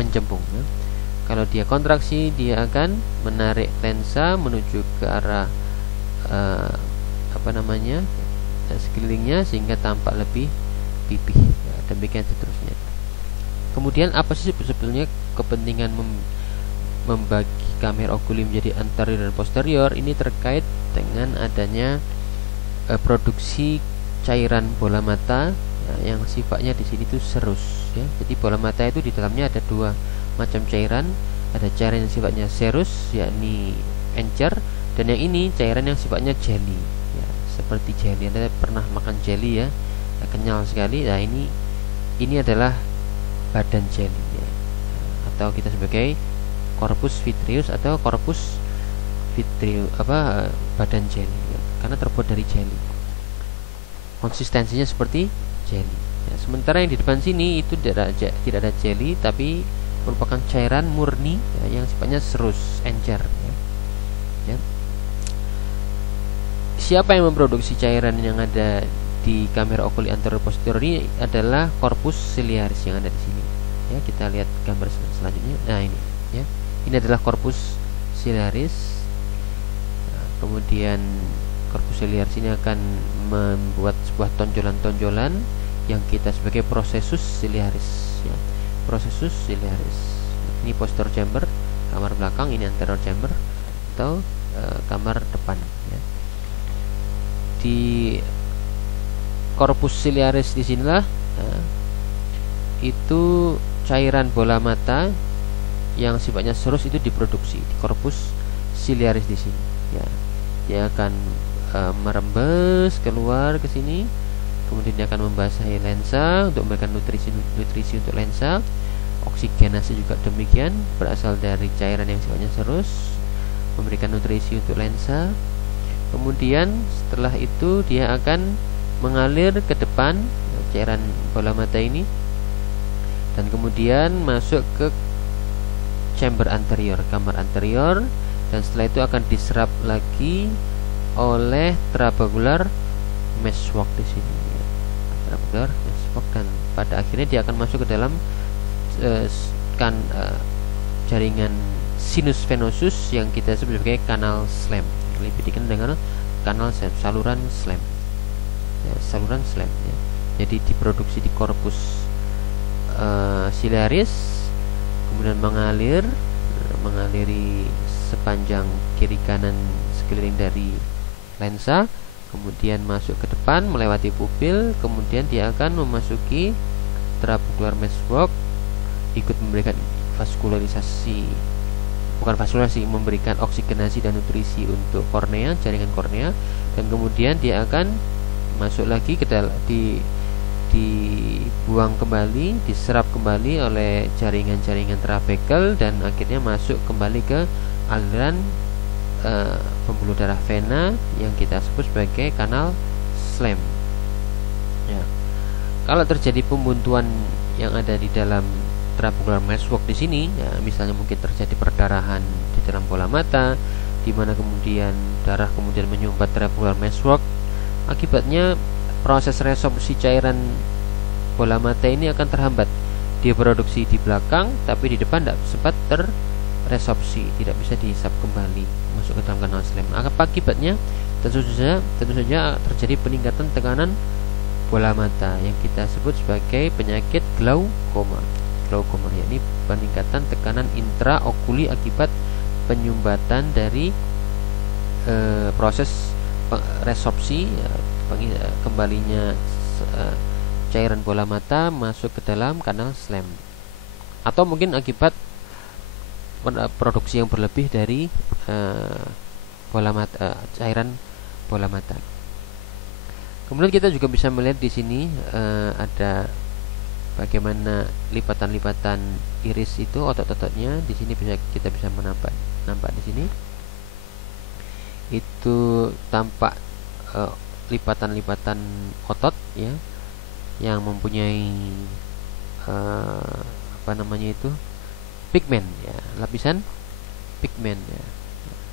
mencembung ya. Kalau dia kontraksi, dia akan menarik lensa menuju ke arah sekelilingnya sehingga tampak lebih pipih ya, demikian seterusnya. Kemudian apa sih sebetulnya kepentingan membagi kamera okuli menjadi anterior dan posterior ini terkait dengan adanya produksi cairan bola mata yang sifatnya di sini itu serus ya. Jadi bola mata itu di dalamnya ada dua macam cairan, ada cairan yang sifatnya serus yakni encer, dan yang ini cairan yang sifatnya jelly ya, seperti jelly. Anda pernah makan jelly ya, kenyal sekali. Nah ini adalah badan jelly ya, atau kita sebagai corpus vitreous atau corpus vitreous badan jelly ya, karena terbuat dari jelly, konsistensinya seperti jelly ya. Sementara yang di depan sini itu tidak ada jelly, tapi merupakan cairan murni ya, yang sifatnya serus, encer ya. Ya. Siapa yang memproduksi cairan yang ada di kamera okuli anterior posterior ini adalah corpus ciliaris yang ada di sini ya. Kita lihat gambar selanjutnya. Nah ini ya, ini adalah corpus ciliaris. Nah, kemudian corpus ciliaris ini akan membuat sebuah tonjolan-tonjolan yang kita sebagai processus ciliaris ya. Processus ciliaris. Ini posterior chamber, kamar belakang. Ini anterior chamber atau kamar depan ya. Di corpus ciliaris di sinilah itu cairan bola mata yang sifatnya serus itu diproduksi di corpus ciliaris di sini ya. Dia akan merembes keluar ke sini, kemudian dia akan membasahi lensa untuk memberikan nutrisi untuk lensa. Oksigenasi juga demikian, berasal dari cairan yang sifatnya serus, memberikan nutrisi untuk lensa. Kemudian setelah itu dia akan mengalir ke depan cairan bola mata ini, dan kemudian masuk ke chamber anterior, kamar anterior, dan setelah itu akan diserap lagi oleh trabecular meshwork di sini ya. Trabecular meshwork, dan pada akhirnya dia akan masuk ke dalam jaringan sinus venosus yang kita sebut sebagai kanal Schlemm, lebih dikenal dengan kanal Schlemm, saluran Schlemm ya, saluran Schlemm ya. Jadi diproduksi di corpus ciliaris, kemudian mengaliri sepanjang kiri kanan sekeliling dari lensa, kemudian masuk ke depan melewati pupil, kemudian dia akan memasuki trabecular meshwork, ikut memberikan memberikan oksigenasi dan nutrisi untuk kornea, jaringan kornea, dan kemudian dia akan masuk lagi ke dalam, dibuang kembali, diserap kembali oleh jaringan-jaringan trabekel, dan akhirnya masuk kembali ke aliran pembuluh darah vena yang kita sebut sebagai kanal Schlemm ya. Kalau terjadi pembuntuan yang ada di dalam trabecular meshwork di sini ya, misalnya mungkin terjadi perdarahan di dalam bola mata, di mana kemudian darah kemudian menyumbat trabecular meshwork, akibatnya proses resorpsi cairan bola mata ini akan terhambat. Dia produksi di belakang, tapi di depan tidak sempat terresorpsi, tidak bisa dihisap kembali masuk ke dalam kanal Schlemm. Akibatnya tentu saja terjadi peningkatan tekanan bola mata yang kita sebut sebagai penyakit glaukoma, yakni peningkatan tekanan intraokuli akibat penyumbatan dari proses resorpsi kembalinya cairan bola mata masuk ke dalam kanal Schlemm, atau mungkin akibat produksi yang berlebih dari cairan bola mata. Kemudian kita juga bisa melihat di sini ada bagaimana lipatan-lipatan iris itu, otot-ototnya di sini kita bisa nampak di sini itu tampak lipatan-lipatan otot ya, yang mempunyai pigmen ya, lapisan pigmen ya,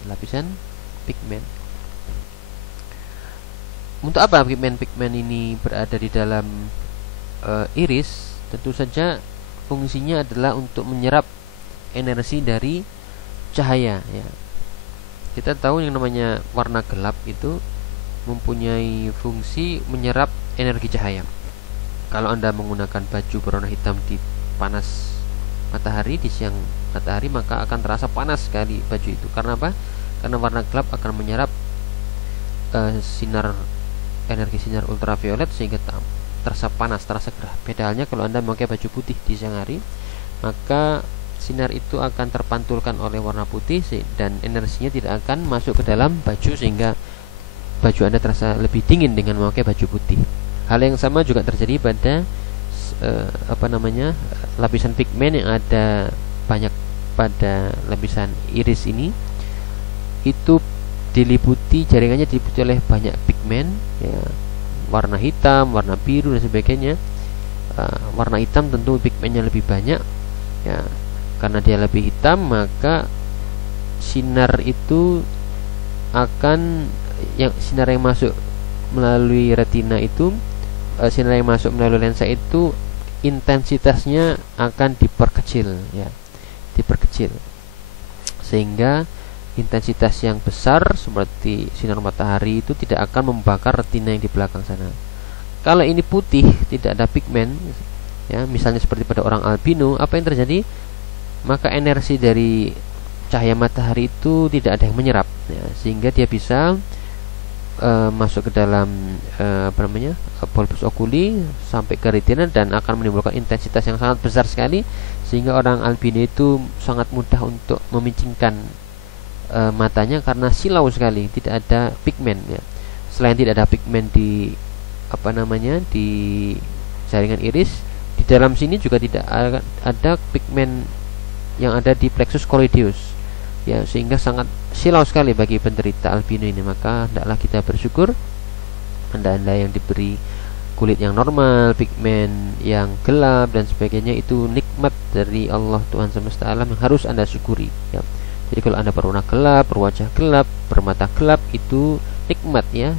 lapisan pigmen. Untuk apa pigmen ini berada di dalam iris? Tentu saja fungsinya adalah untuk menyerap energi dari cahaya ya. Kita tahu yang namanya warna gelap itu mempunyai fungsi menyerap energi cahaya. Kalau Anda menggunakan baju berwarna hitam di panas matahari di siang matahari, maka akan terasa panas sekali baju itu. Karena apa? Karena warna gelap akan menyerap energi sinar ultraviolet sehingga terasa panas, terasa gerah. Beda halnya kalau Anda memakai baju putih di siang hari, maka sinar itu akan terpantulkan oleh warna putih dan energinya tidak akan masuk ke dalam baju sehingga baju Anda terasa lebih dingin dengan memakai baju putih. Hal yang sama juga terjadi pada lapisan pigmen yang ada banyak pada lapisan iris ini. Itu jaringannya diliputi oleh banyak pigmen, ya, warna hitam, warna biru dan sebagainya. Warna hitam tentu pigmennya lebih banyak, ya, karena dia lebih hitam maka sinar itu sinar yang masuk melalui retina itu, sinar yang masuk melalui lensa itu intensitasnya akan diperkecil, ya, sehingga intensitas yang besar seperti sinar matahari itu tidak akan membakar retina yang di belakang sana. Kalau ini putih, tidak ada pigmen, ya, misalnya seperti pada orang albino, apa yang terjadi? Maka energi dari cahaya matahari itu tidak ada yang menyerap, ya, sehingga dia bisa masuk ke dalam bulbus oculi sampai ke retina dan akan menimbulkan intensitas yang sangat besar sekali, sehingga orang albino itu sangat mudah untuk memincingkan matanya karena silau sekali, tidak ada pigmen, ya. Selain tidak ada pigmen di di jaringan iris, di dalam sini juga tidak ada pigmen yang ada di plexus choroideus, ya, sehingga sangat silau sekali bagi penderita albino ini. Maka hendaklah kita bersyukur Anda yang diberi kulit yang normal, pigmen yang gelap dan sebagainya, itu nikmat dari Allah Tuhan semesta alam yang harus Anda syukuri, ya. Jadi kalau Anda berwarna gelap, berwajah gelap, bermata gelap, itu nikmat, ya,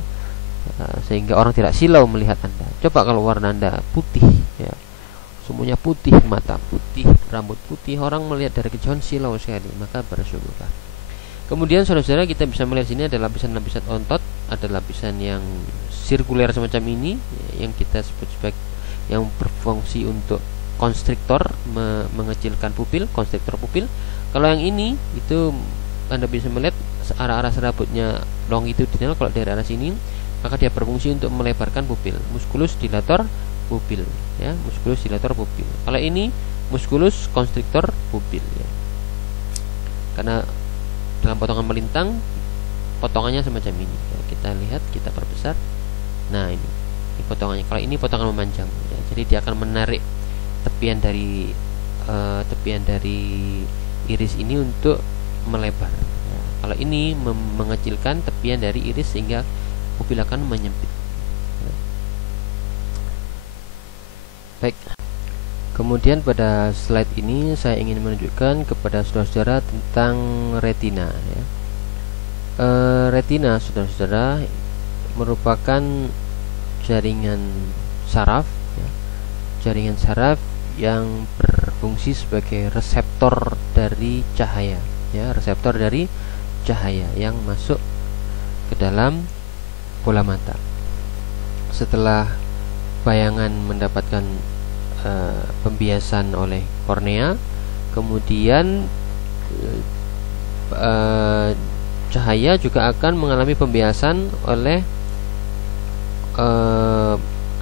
sehingga orang tidak silau melihat Anda. Coba kalau warna Anda putih, ya, semuanya putih, mata putih, rambut putih, orang melihat dari kejauhan silau sekali, maka bersyukurlah. Kemudian saudara-saudara, kita bisa melihat sini ada lapisan-lapisan ontot, ada lapisan yang sirkuler semacam ini, yang kita sebut sebagai yang berfungsi untuk konstriktor, mengecilkan pupil, konstriktor pupil. Kalau yang ini itu Anda bisa melihat arah-arah serabutnya longitudinal. Kalau dari arah sini, maka dia berfungsi untuk melebarkan pupil, musculus dilator pupil, ya, musculus dilator pupil. Kalau ini musculus constrictor pupil, ya. Karena dalam potongan melintang, potongannya semacam ini, ya, kita lihat, kita perbesar. Nah, ini potongannya. Kalau ini potongan memanjang, ya, jadi dia akan menarik tepian dari iris ini untuk melebar, ya. Kalau ini mengecilkan tepian dari iris sehingga pupil akan menyempit, ya. Baik. Kemudian pada slide ini saya ingin menunjukkan kepada saudara-saudara tentang retina, ya. Retina, saudara-saudara, merupakan jaringan saraf, ya, jaringan saraf yang berfungsi sebagai reseptor dari cahaya, ya, reseptor dari cahaya yang masuk ke dalam bola mata. Setelah bayangan mendapatkan pembiasan oleh kornea, kemudian cahaya juga akan mengalami pembiasan oleh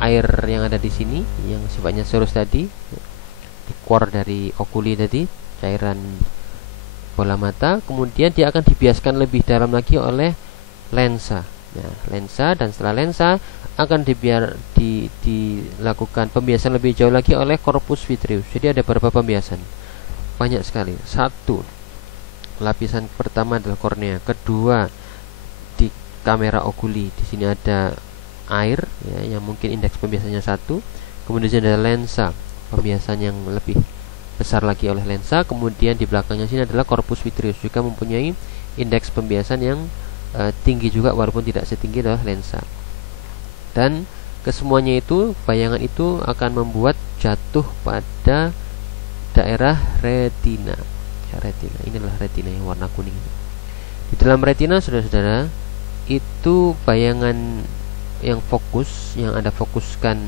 air yang ada di sini, yang sifatnya serus tadi, di core dari okuli tadi, cairan bola mata. Kemudian dia akan dibiaskan lebih dalam lagi oleh lensa, ya, lensa, dan setelah lensa akan dilakukan pembiasan lebih jauh lagi oleh corpus vitreus. Jadi ada beberapa pembiasan, banyak sekali. Satu, lapisan pertama adalah kornea, kedua di kamera okuli, di sini ada air, ya, yang mungkin indeks pembiasannya 1. Kemudian ada lensa, pembiasan yang lebih besar lagi oleh lensa. Kemudian di belakangnya sini adalah corpus vitreus, juga mempunyai indeks pembiasan yang tinggi juga walaupun tidak setinggi adalah lensa. Dan kesemuanya itu, bayangan itu akan membuat jatuh pada daerah retina, ya, retina. Inilah retina yang warna kuning. Di dalam retina, saudara-saudara, itu bayangan yang fokus, yang Anda fokuskan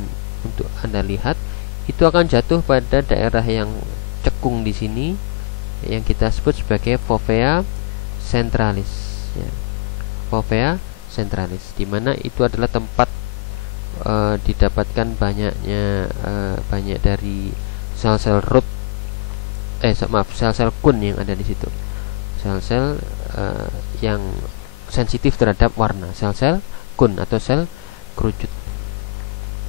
untuk Anda lihat, itu akan jatuh pada daerah yang cekung di sini, yang kita sebut sebagai fovea centralis ya. Fovea centralis, di mana itu adalah tempat didapatkan banyak dari sel-sel root sel-sel kun yang ada di situ, sel-sel yang sensitif terhadap warna, sel-sel kun atau sel kerucut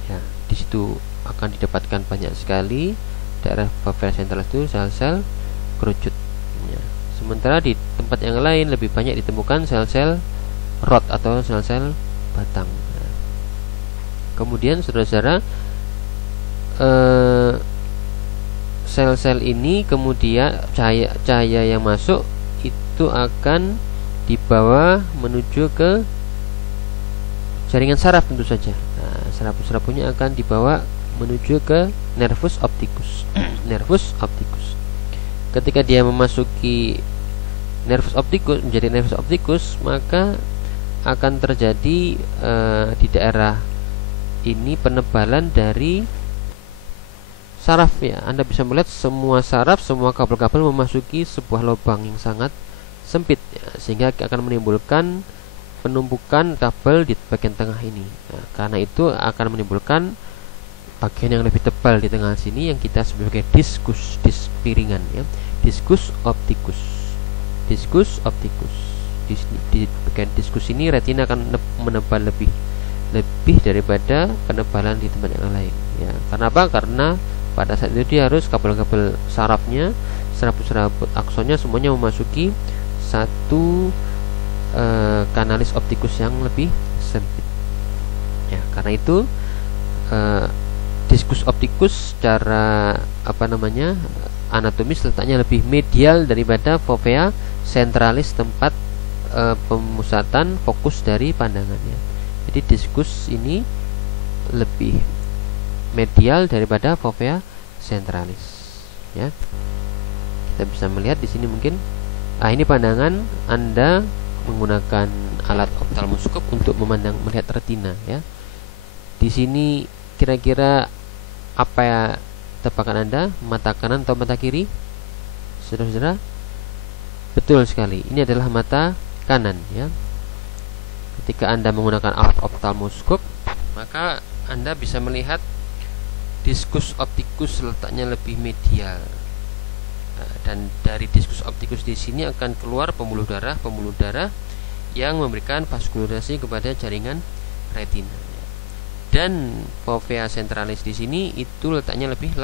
ya. Di situ akan didapatkan banyak sekali daerah fovea centralis itu sel-sel kerucut ya. Sementara di tempat yang lain lebih banyak ditemukan sel-sel rod atau sel-sel batang. Kemudian saudara-saudara, sel-sel ini kemudian cahaya yang masuk itu akan dibawa menuju ke jaringan saraf tentu saja. Nah, saraf-sarafnya akan dibawa menuju ke nervus opticus. Nervus opticus. Ketika dia memasuki nervus opticus, menjadi nervus opticus, maka akan terjadi di daerah ini penebalan dari saraf ya. Anda bisa melihat semua saraf, semua kabel-kabel memasuki sebuah lubang yang sangat sempit ya, sehingga akan menimbulkan penumpukan kabel di bagian tengah ini. Nah, karena itu akan menimbulkan bagian yang lebih tebal di tengah sini yang kita sebut sebagai diskus, piringan ya. Diskus opticus. Diskus opticus. Di bagian diskus ini retina akan menebal lebih daripada penebalan di tempat yang lain ya. Karena apa? Karena pada saat itu dia harus kabel-kabel sarafnya, serabut-serabut aksonnya semuanya memasuki satu kanalis optikus yang lebih sempit ya. Karena itu diskus optikus secara anatomis letaknya lebih medial daripada fovea centralis, tempat pemusatan fokus dari pandangannya. Jadi diskus ini lebih medial daripada fovea centralis ya. Kita bisa melihat di sini mungkin ini pandangan Anda menggunakan alat optalmoskop untuk melihat retina ya. Di sini kira-kira apa ya tebakan Anda, mata kanan atau mata kiri? Saudara-saudara, betul sekali, ini adalah mata kanan ya. Ketika Anda menggunakan alat optalmoskop, maka Anda bisa melihat diskus optikus letaknya lebih medial. Dan dari diskus optikus di sini akan keluar pembuluh darah yang memberikan vaskulasi kepada jaringan retina. Dan fovea centralis di sini itu letaknya lebih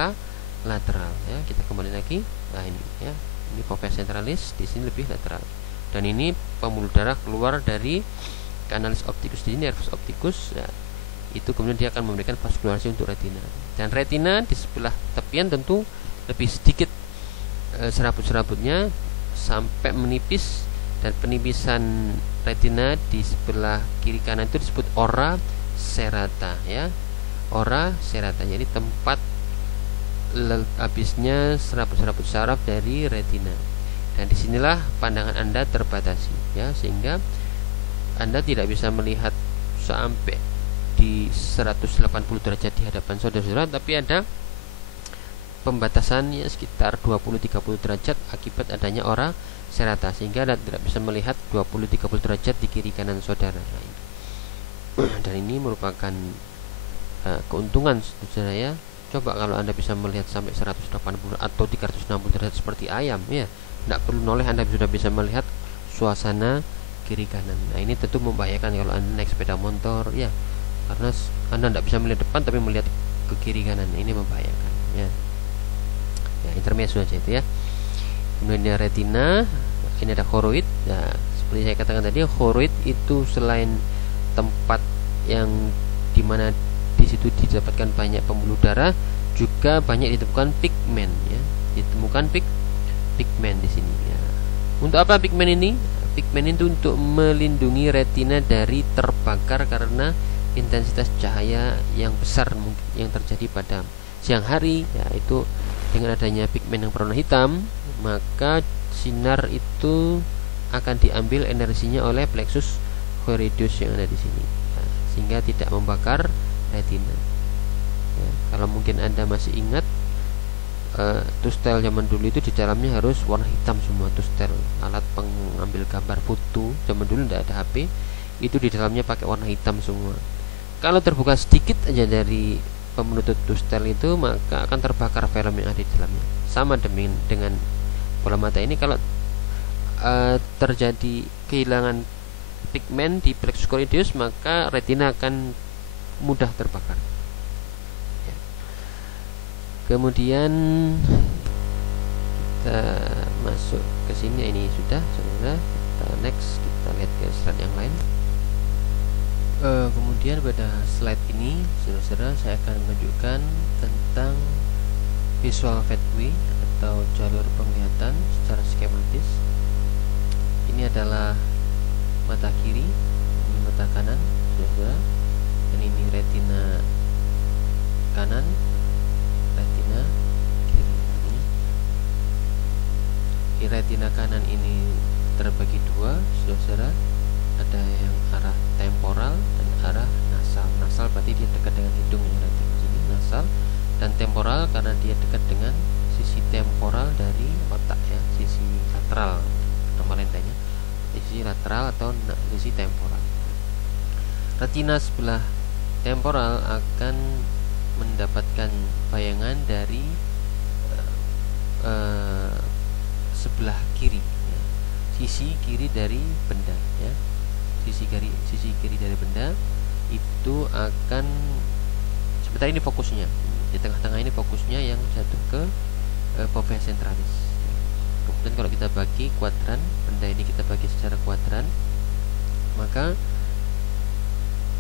lateral ya. Kita kembali lagi. Nah ini ya. Ini fovea centralis di sini lebih lateral. Dan ini pembuluh darah keluar dari kanalis optikus di sini, nervus opticus ya. Itu kemudian dia akan memberikan vaskulasi untuk retina. Dan retina di sebelah tepian tentu lebih sedikit serabut-serabutnya sampai menipis, dan penipisan retina di sebelah kiri kanan itu disebut ora serrata ya. Ora serrata, jadi tempat habisnya serabut-serabut saraf dari retina. Dan disinilah pandangan Anda terbatasi ya, sehingga Anda tidak bisa melihat sampai di 180 derajat di hadapan saudara-saudara, tapi ada pembatasannya sekitar 20-30 derajat akibat adanya ora serrata, sehingga Anda tidak bisa melihat 20-30 derajat di kiri kanan saudara. Dan ini merupakan keuntungan saudara ya. Coba kalau Anda bisa melihat sampai 180 atau 360 derajat seperti ayam ya, tidak perlu noleh, Anda sudah bisa melihat suasana kiri kanan. Nah ini tentu membahayakan kalau Anda naik sepeda motor ya, karena Anda tidak bisa melihat depan tapi melihat ke kiri kanan. Ini membahayakan ya. Ya intermezzo saja itu ya. Kemudian ini retina, ini ada choroid. Nah seperti saya katakan tadi, choroid itu selain tempat yang dimana di situ didapatkan banyak pembuluh darah, juga banyak ditemukan pigmen ya. Ditemukan pigmen di sini ya. Untuk apa pigmen ini? Pigmen itu untuk melindungi retina dari terbakar karena intensitas cahaya yang besar yang terjadi pada siang hari ya. Itu dengan adanya pigmen yang berwarna hitam, maka sinar itu akan diambil energinya oleh plexus choroideus yang ada di sini ya, sehingga tidak membakar retina ya. Kalau mungkin Anda masih ingat tustel zaman dulu itu di dalamnya harus warna hitam semua. Tustel, alat pengambil gambar foto zaman dulu tidak ada HP, itu di dalamnya pakai warna hitam semua. Kalau terbuka sedikit aja dari pemenutup tustel itu, maka akan terbakar film yang ada di dalamnya. Sama dengan bola mata ini, kalau terjadi kehilangan pigmen di plexus corneus, maka retina akan mudah terbakar. Ya. Kemudian kita masuk ke sini, ini sudah. Kita next, kita lihat ke slide yang lain. Kemudian pada slide ini, saudara-saudara, saya akan menunjukkan tentang visual pathway atau jalur penglihatan secara skematis. Ini adalah mata kiri, ini mata kanan, saudara, dan ini retina kanan, retina kiri. Di retina kanan ini terbagi dua, saudara. Ada yang arah temporal dan arah nasal. Nasal berarti dia dekat dengan hidung, ya, retina sini nasal, dan temporal karena dia dekat dengan sisi temporal dari otak, ya, sisi lateral nama lainnya, sisi lateral atau sisi temporal. Retina sebelah temporal akan mendapatkan bayangan dari sebelah kiri, ya, sisi kiri dari benda, ya. Sisi kiri dari benda itu akan, sebentar ini fokusnya di tengah-tengah, ini fokusnya yang jatuh ke fovea centralis. Kemudian kalau kita bagi kuadran, benda ini kita bagi secara kuadran, maka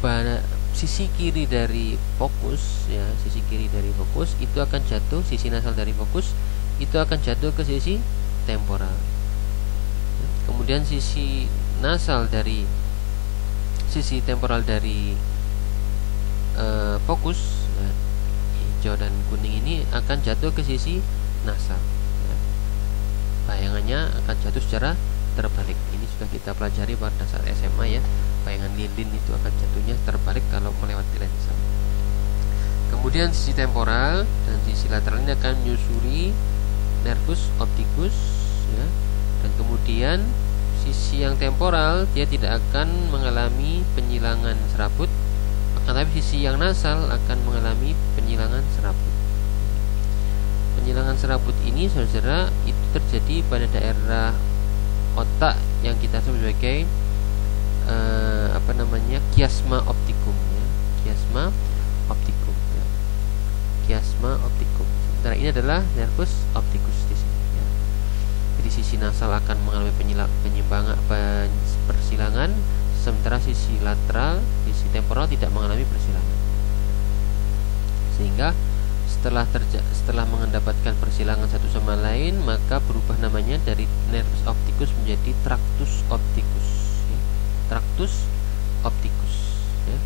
pada sisi kiri dari fokus, ya, sisi kiri dari fokus itu akan jatuh, sisi nasal dari fokus itu akan jatuh ke sisi temporal. Kemudian sisi nasal dari sisi temporal dari fokus, ya, hijau dan kuning ini akan jatuh ke sisi nasal, ya. Bayangannya akan jatuh secara terbalik. Ini sudah kita pelajari pada saat SMA, ya. Bayangan lilin itu akan jatuhnya terbalik kalau melewati lensa. Kemudian sisi temporal dan sisi lateral ini akan menyusuri nervus opticus, ya. Dan kemudian sisi yang temporal dia tidak akan mengalami penyilangan serabut, tapi sisi yang nasal akan mengalami penyilangan serabut. Penyilangan serabut ini, saudara, itu terjadi pada daerah otak yang kita sebut sebagai chiasma opticum, ya. Chiasma opticum, ya. Chiasma opticum. Sementara ini adalah nervus opticus di sini, ya. Jadi sisi nasal akan mengalami persilangan, sementara sisi lateral, sisi temporal tidak mengalami persilangan. Sehingga setelah mendapatkan persilangan satu sama lain, maka berubah namanya dari nervus opticus menjadi tractus opticus, ya. Tractus opticus, ya.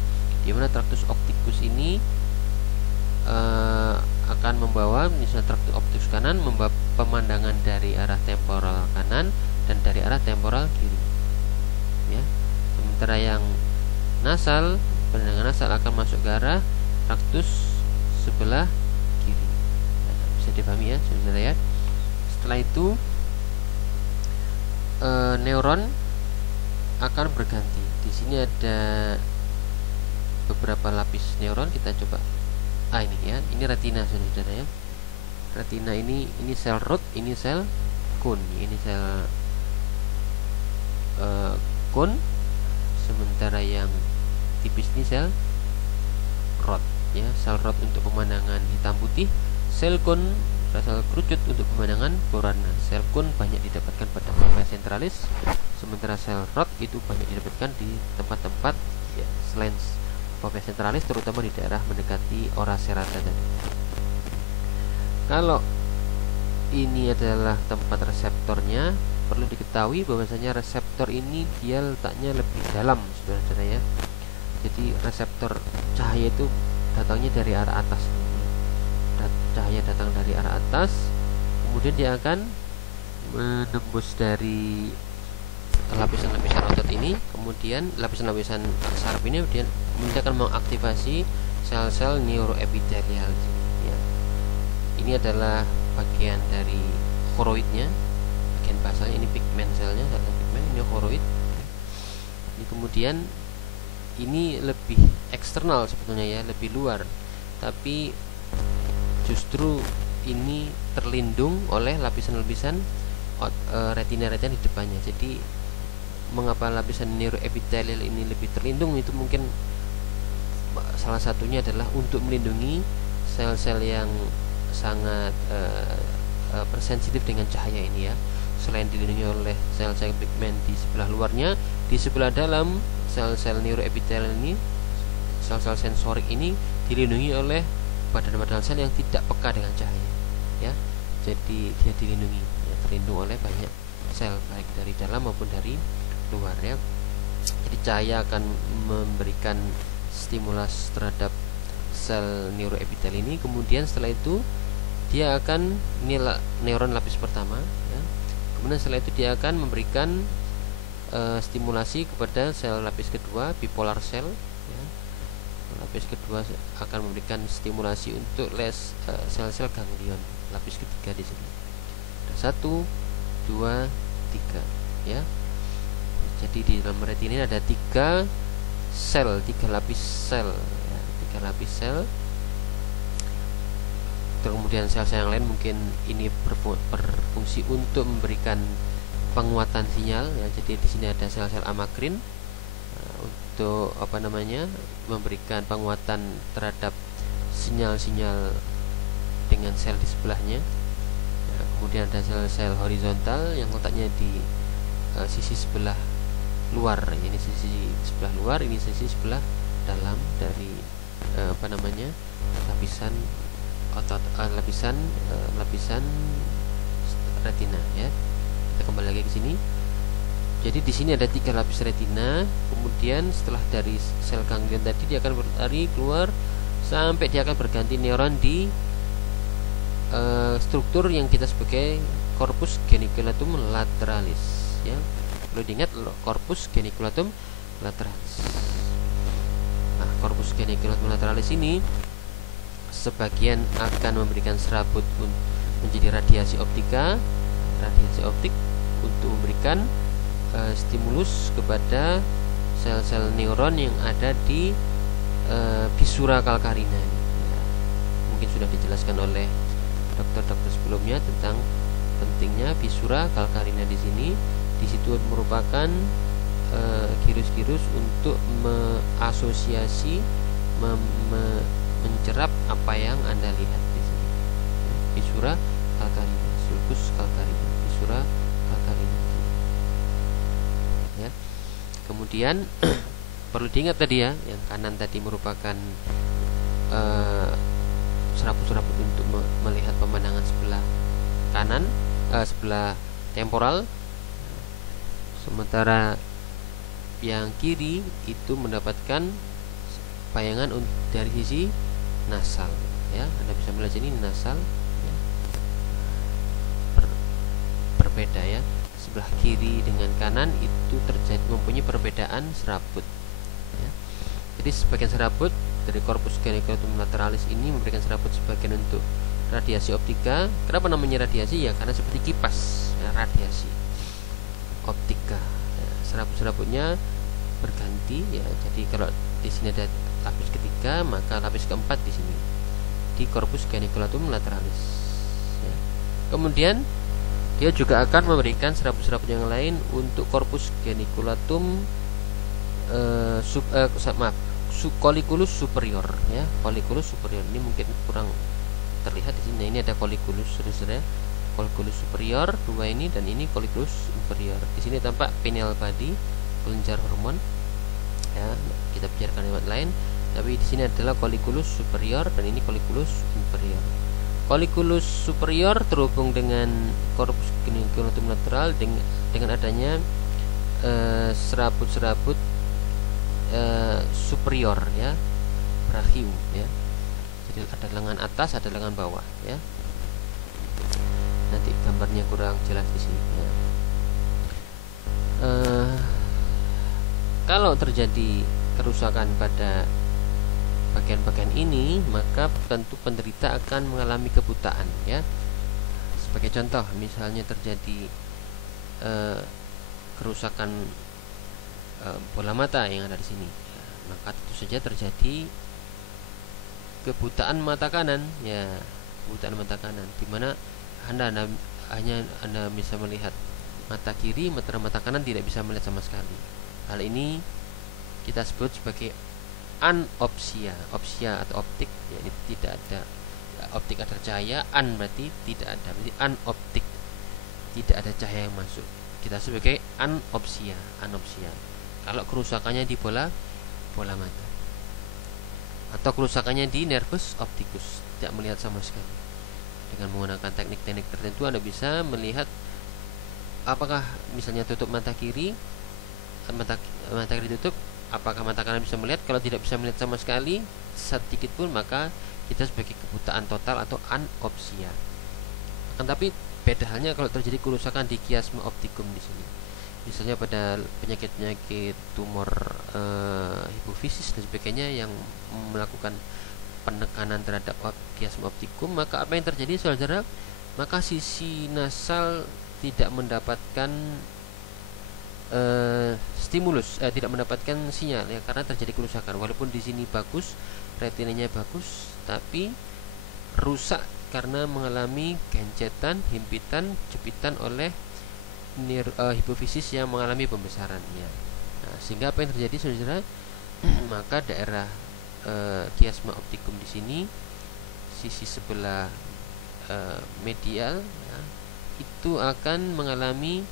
Di mana tractus opticus ini akan membawa, misalnya tractus opticus kanan membawa pemandangan dari arah temporal kanan dan dari arah temporal kiri, ya. Sementara yang nasal, pandangan nasal akan masuk ke arah tractus sebelah kiri. Nah, bisa dipahami, ya, saudara, ya. Setelah itu neuron akan berganti. Di sini ada beberapa lapis neuron, kita coba. Ini, ya, ini retina, saudara, ya. Retina ini sel rod, ini sel cone, ini sel cone, sementara yang tipis ini sel rod, ya. Sel rod untuk pemandangan hitam putih, sel cone, sel kerucut untuk pemandangan berwarna. Sel cone banyak didapatkan pada fovea centralis, sementara sel rod itu banyak didapatkan di tempat-tempat, ya, selain fovea centralis, terutama di daerah mendekati ora serrata tadi. Kalau ini adalah tempat reseptornya, perlu diketahui bahwasanya reseptor ini dia letaknya lebih dalam, saudara-saudara, ya. Jadi reseptor cahaya itu datangnya dari arah atas. Cahaya datang dari arah atas, kemudian dia akan menembus dari lapisan-lapisan otot ini, kemudian lapisan-lapisan saraf ini, kemudian akan mengaktifasi sel-sel neuroepitelial, ya. Ini adalah bagian dari choroidnya, bagian basalnya. Ini pigmen selnya, pigmen, ini choroid. Ini kemudian ini lebih eksternal sebetulnya ya, lebih luar, tapi justru ini terlindung oleh lapisan-lapisan retina-retina di depannya. Jadi mengapa lapisan neuroepithelial ini lebih terlindung, itu mungkin salah satunya adalah untuk melindungi sel-sel yang sangat bersensitif dengan cahaya ini ya. Selain dilindungi oleh sel-sel pigmen di sebelah luarnya, di sebelah dalam sel-sel neuroepithelial ini, sel-sel sensorik ini dilindungi oleh badan-badan sel yang tidak peka dengan cahaya ya. Jadi dia dilindungi ya, terlindung oleh banyak sel baik dari dalam maupun dari luar ya. Jadi cahaya akan memberikan stimulus terhadap sel neuroepithelial ini. Kemudian setelah itu dia akan, ini neuron lapis pertama ya. Kemudian setelah itu dia akan memberikan stimulasi kepada sel lapis kedua, bipolar cell ya. Lapis kedua akan memberikan stimulasi untuk sel-sel ganglion, lapis ketiga di sini. Ada 1, 2, 3 ya. Jadi di dalam retina ini ada 3 sel, 3 lapis sel ya, 3 lapis sel. Kemudian sel-sel yang lain mungkin ini berfungsi untuk memberikan penguatan sinyal ya. Jadi di sini ada sel-sel amakrin untuk memberikan penguatan terhadap sinyal-sinyal dengan sel di sebelahnya ya. Kemudian ada sel-sel horizontal yang letaknya di sisi sebelah luar, ini sisi sebelah luar, ini sisi sebelah dalam dari lapisan otot, lapisan retina ya. Kita kembali lagi ke sini. Jadi di sini ada 3 lapis retina. Kemudian setelah dari sel ganglion tadi, dia akan berlari keluar sampai dia akan berganti neuron di struktur yang kita sebagai corpus geniculatum lateralis ya. Perlu diingat corpus geniculatum lateralis. Nah, corpus geniculatum lateralis ini sebagian akan memberikan serabut menjadi radiasi optika, radiasi optik untuk memberikan stimulus kepada sel-sel neuron yang ada di visura calcarina ini ya. Mungkin sudah dijelaskan oleh dokter-dokter sebelumnya tentang pentingnya visura calcarina di sini. Di situ merupakan girus-girus untuk mengasosiasi, mencerap apa yang Anda lihat di sini. Visura calcarina, sulcus calcarina, visura calcarina. Ya. Kemudian perlu diingat tadi ya, yang kanan tadi merupakan serabut-serabut untuk melihat pemandangan sebelah kanan, sebelah temporal. Sementara yang kiri itu mendapatkan bayangan dari sisi nasal ya. Anda bisa melihat sini nasal ya. Berbeda ya. Sebelah kiri dengan kanan itu mempunyai perbedaan serabut ya. Jadi sebagian serabut dari corpus geniculatum lateralis ini memberikan serabut sebagian untuk radiasi optika. Kenapa namanya radiasi ya? Karena seperti kipas ya, radiasi optika ya. Serabut-serabutnya berganti ya. Jadi kalau di sini ada lapis ketiga, maka lapis keempat di sini di corpus geniculatum lateralis ya. Kemudian dia juga akan memberikan serabut-serabut yang lain untuk corpus geniculatum colliculus superior ya. Colliculus superior ini mungkin kurang terlihat di sini. Ini ada colliculus saudara, colliculus superior 2 ini, dan ini colliculus inferior. Di sini tampak pineal body, kelenjar hormon ya. Kita bicarakan lewat lain, tapi di sini adalah colliculus superior dan ini colliculus inferior. Colliculus superior terhubung dengan corpus geniculatum lateral dengan adanya serabut-serabut superior ya, brachium ya. Jadi ada lengan atas, ada lengan bawah ya. Nanti gambarnya kurang jelas di sini ya. Kalau terjadi kerusakan pada bagian-bagian ini, maka tentu penderita akan mengalami kebutaan ya. Sebagai contoh, misalnya terjadi kerusakan bola mata yang ada di sini, maka tentu saja terjadi kebutaan mata kanan, ya, kebutaan mata kanan, dimana anda hanya bisa melihat mata kiri, mata kanan tidak bisa melihat sama sekali. Hal ini kita sebut sebagai anopsia. Opsia atau optik, yakni tidak ada optik, ada cahaya. An berarti tidak ada, berarti anoptik, tidak ada cahaya yang masuk. Kita sebagai anopsia. Kalau kerusakannya di bola mata, atau kerusakannya di nervus opticus, tidak melihat sama sekali. Dengan menggunakan teknik-teknik tertentu Anda bisa melihat apakah misalnya tutup mata kiri tutup, apakah mata kanan bisa melihat. Kalau tidak bisa melihat sama sekali sedikit pun, maka kita sebagai kebutaan total atau anopsia. Tapi beda halnya kalau terjadi kerusakan di kiasma optikum di sini. Misalnya pada penyakit tumor hipofisis dan sebagainya yang melakukan penekanan terhadap kiasma optikum, maka apa yang terjadi, saudara? Maka sisi nasal tidak mendapatkan stimulus, tidak mendapatkan sinyal, ya, karena terjadi kerusakan. Walaupun di sini bagus, retinanya bagus, tapi rusak karena mengalami gencetan, himpitan, jepitan oleh hipofisis yang mengalami pembesarannya. Nah, sehingga apa yang terjadi, saudara? Maka daerah kiasma optikum di sini, sisi sebelah medial, ya, itu akan mengalami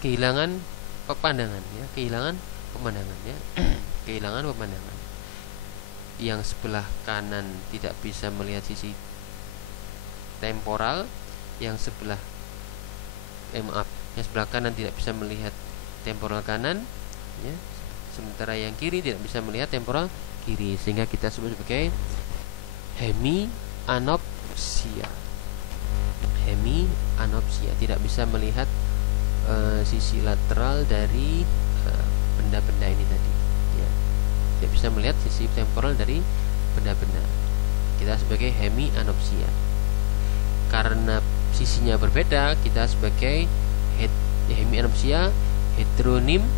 kehilangan pemandangan, ya, kehilangan pemandangan. Yang sebelah kanan tidak bisa melihat sisi temporal, yang sebelah kanan tidak bisa melihat temporal kanan, ya, sementara yang kiri tidak bisa melihat temporal kiri, sehingga kita sebut sebagai hemianopsia. Tidak bisa melihat sisi lateral dari benda-benda ini tadi, ya. Tidak bisa melihat sisi temporal dari benda-benda. Kita sebagai hemianopsia. Karena sisinya berbeda, kita sebagai hemianopsia heteronymus.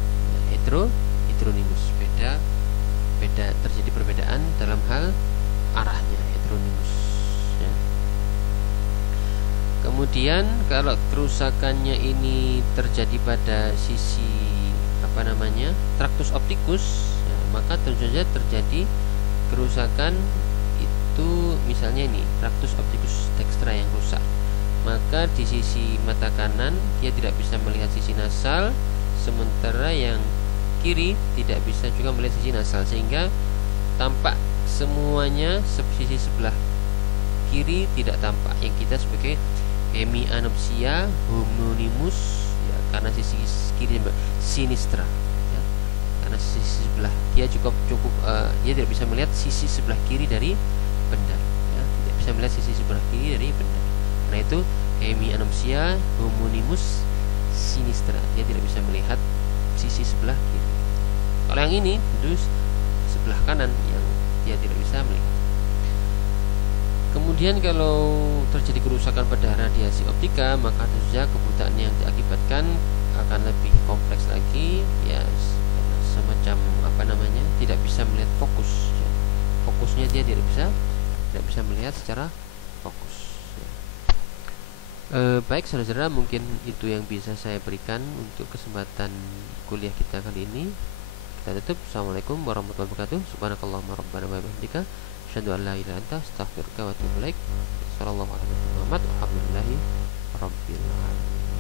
Beda, terjadi perbedaan dalam hal arahnya, heteronymus, ya. Kemudian kalau kerusakannya ini terjadi pada sisi traktus opticus, ya, maka tentu saja terjadi kerusakan itu, misalnya ini traktus opticus dextra yang rusak, maka di sisi mata kanan dia tidak bisa melihat sisi nasal, sementara yang kiri tidak bisa juga melihat sisi nasal, sehingga tampak semuanya sisi sebelah kiri tidak tampak, yang kita sebagai hemianopsia homonymous, ya, karena sisi kiri sinistra, ya, karena sisi sebelah dia cukup dia tidak bisa melihat sisi sebelah kiri dari benda, ya, tidak bisa melihat sisi sebelah kiri dari benda. Karena itu hemianopsia homonymous sinistra, dia tidak bisa melihat sisi sebelah kiri. Kalau yang ini tentu sebelah kanan yang dia tidak bisa melihat. Kemudian kalau terjadi kerusakan pada radiasi optika, maka tentu saja kebutaan yang diakibatkan akan lebih kompleks lagi, ya, semacam tidak bisa melihat fokus, ya. Fokusnya dia tidak bisa melihat secara fokus, ya. Baik saudara-saudara, mungkin itu yang bisa saya berikan untuk kesempatan kuliah kita kali ini. Kita tutup. Assalamualaikum warahmatullahi wabarakatuh. Subhanakallahumma rabbana wa bihamdika, asyhadu an la ilaha illa anta, astaghfiruka wa atubu ilaik. Sallallahu alaihi wa sallam. Alhamdulillahi rabbil alamin.